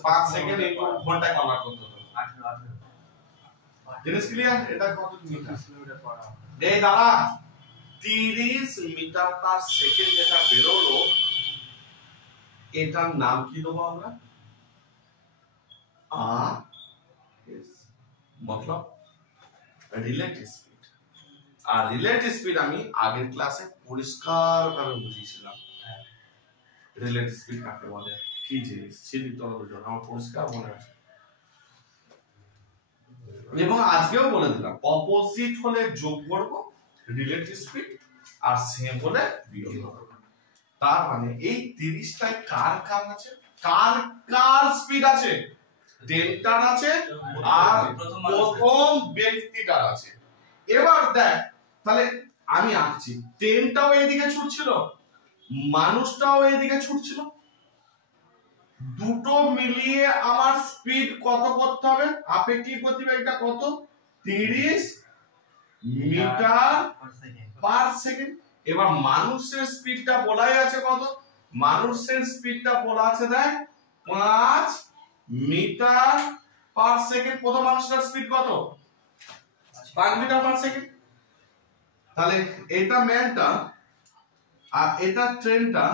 5 সেকেন্ড ইনটু ঘন্টায় কনভার্ট করতে হতো। 18 জিনিস ক্লিয়ার? এটা কত মিটার? এই দাঁড়া, 30 মিটার পার সেকেন্ড যেটা বেরোলো, এটার নাম কি দেবো আমরা? মতলব রিলেটিভ স্পিড। আর রিলেটিভ স্পিড আমি আগের ক্লাসে পরিষ্কার ভাবে বুঝিয়েছিলাম। রিলেটিভ স্পিড কাকে বলে, কি জিনিস, ছিলি তোরা দুজন, আমার পরিষ্কার মনে আছে। এবং আজকেও বলে দিলাম, অপোজিট হলে যোগ করব রিলেটিভ স্পিড, আর সেম হলে বিয়োগ করব। তার মানে এই 30টায় কার কার আছে? কার কার স্পিড আছে? ডেল্টার আছে আর প্রথম ব্যক্তিটার আছে। এবার দেখ, তাহলে আমি আঁকছি, ট্রেনটাও এইদিকে ছুটছিল, মানুষটাও এইদিকে ছুটছিল, দুটো মিলিয়ে আমার স্পিড কত করতে হবে? আপেক্ষিক গতিবেগটা কত? 30 মিটার পার সেকেন্ড। এবার মানুষের স্পিডটা বলাই আছে কত? মানুষের স্পিডটা বলা আছে দেখ 5 মিটার পার সেকেন্ড। প্রথম মানুষটার স্পিড কত? 5 মিটার পার সেকেন্ড। তাহলে এটা ম্যানটা আর এটা ট্রেনটা,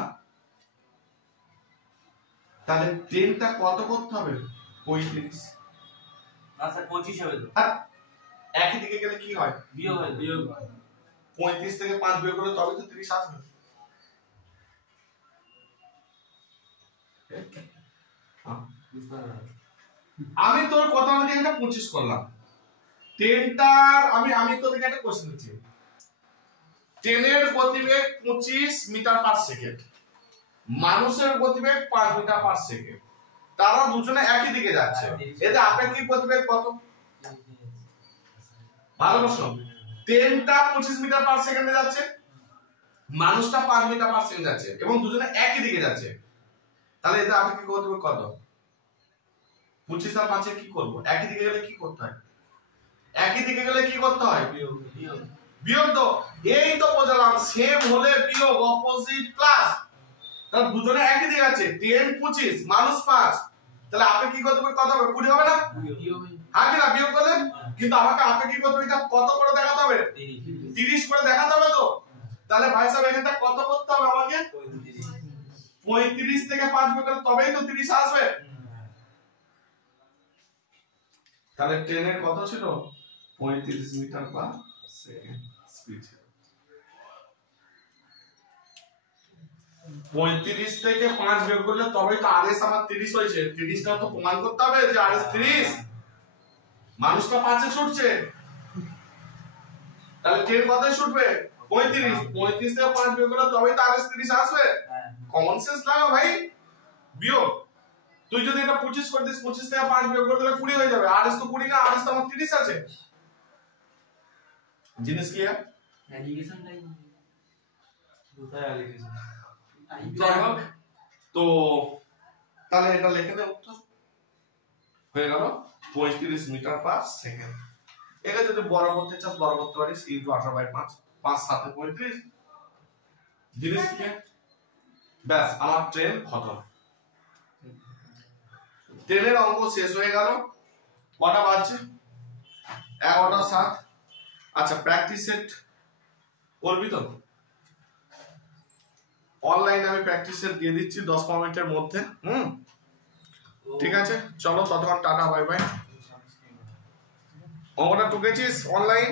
তাহলে ট্রেনটা কত করতে হবে? 35। আচ্ছা 25 হবে তো, আর একই দিকে গেলে কি হয়? বিয়োগ হয়, বিয়োগ হয়। 35 থেকে 5 বিয়োগ করলে তবে তো 30 আসবে। বুঝতে পারলাম। আমি তোর কথা অনুযায়ী এটা 25 করলাম। ট্রেনটার আমি তোদেরকে একটা কোশ্চেন দিচ্ছি। ট্রেনের গতিবেগ 25 মিটার পার সেকেন্ড, মানুষের গতিবেগ 5 মিটার পার সেকেন্ড, তারা দুজনে একই দিকে যাচ্ছে, এতে আপেক্ষিক গতিবেগ কত? ভালো প্রশ্ন। ট্রেনটা 25 মিটার পার সেকেন্ডে যাচ্ছে, মানুষটা 5 মিটার পার সেকেন্ড যাচ্ছে এবং দুজনে একই দিকে যাচ্ছে, তাহলে এতে আপেক্ষিক গতিবেগ কত? 25 আর 5 কি করব? একই দিকে গেলে কি করতে হয়? একই দিকে গেলে কি করতে হয়? বিয়োগ, বিয়োগ। বিয়োগ। তো এই তো বোঝালাম, সেম হলে বিয়োগ, অপোজিট প্লাস। তাহলে দুজনে একই দিকে আছে, 10 25 মানুষ 5, তাহলে আপেক্ষিক গতিবেগ কত হবে? 20 হবে না? বিয়োগ হয়। হ্যাঁ কি না? বিয়োগ করলে কিন্তু আমাকে আপেক্ষিক গতিবেগটা কত করে দেখাতে হবে? 30 করে দেখাতে হবে তো। তাহলে ভাই সাহেব এখানটা কত করতে হবে আমাকে? 35 থেকে 5 বিয়োগ করলে তবেই তো 30 আসবে। তাহলে ট্রেনের কত ছিল? 35 মিটার পার সেকেন্ড স্পিড ছিল। 35 থেকে 5 বিয়োগ করলে তবেই তো আরএস আমার 30 হয়েছে। 30টা তো প্রমাণ করতে হবে যে আরএস 30, মানুষটা 5 এ ছুটছে, তাহলে ট্রেন কতই ছুটবে? 35। 35 থেকে 5 বিয়োগ করলে তবেই তো আরএস 30 আসবে। কমন সেন্স লাগা ভাই। বিয়োগ, তুই যদি এটা 25 করে দিস, 25 থেকে 5 বিয়োগ করলে 20 হয়ে যাবে। আরএস তো 20 না, আরএস তো আমার 30 আছে। জিনিস কি है? অ্যালিগেশন টাইম কোথায় অ্যালিগেশন? যাই হোক, তো তাহলে এটা লিখে দে, উত্তর হয়ে গেল 35 মিটার পার সেকেন্ড। এটা যদি বড় করতে চাস বড় করতে পারিস, ইনটু 18/5, 5 7 35। জিনিস কি है? ব্যাস আমার ট্রেন খতম। ট্রেনের অঙ্ক শেষ হয়ে গেল। কটা বাজছে? 11টা 7। আচ্ছা, প্র্যাকটিস সেট করবি তো? অনলাইনে আমি প্র্যাকটিস সেট দিয়ে দিচ্ছি 10-15 মিনিটের মধ্যে। ঠিক আছে, চলো ততক্ষণ টাটা, বাই বাই। অঙ্কটা টুকেছিস অনলাইন?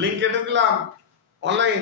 লিংক কেটে দিলাম অনলাইন।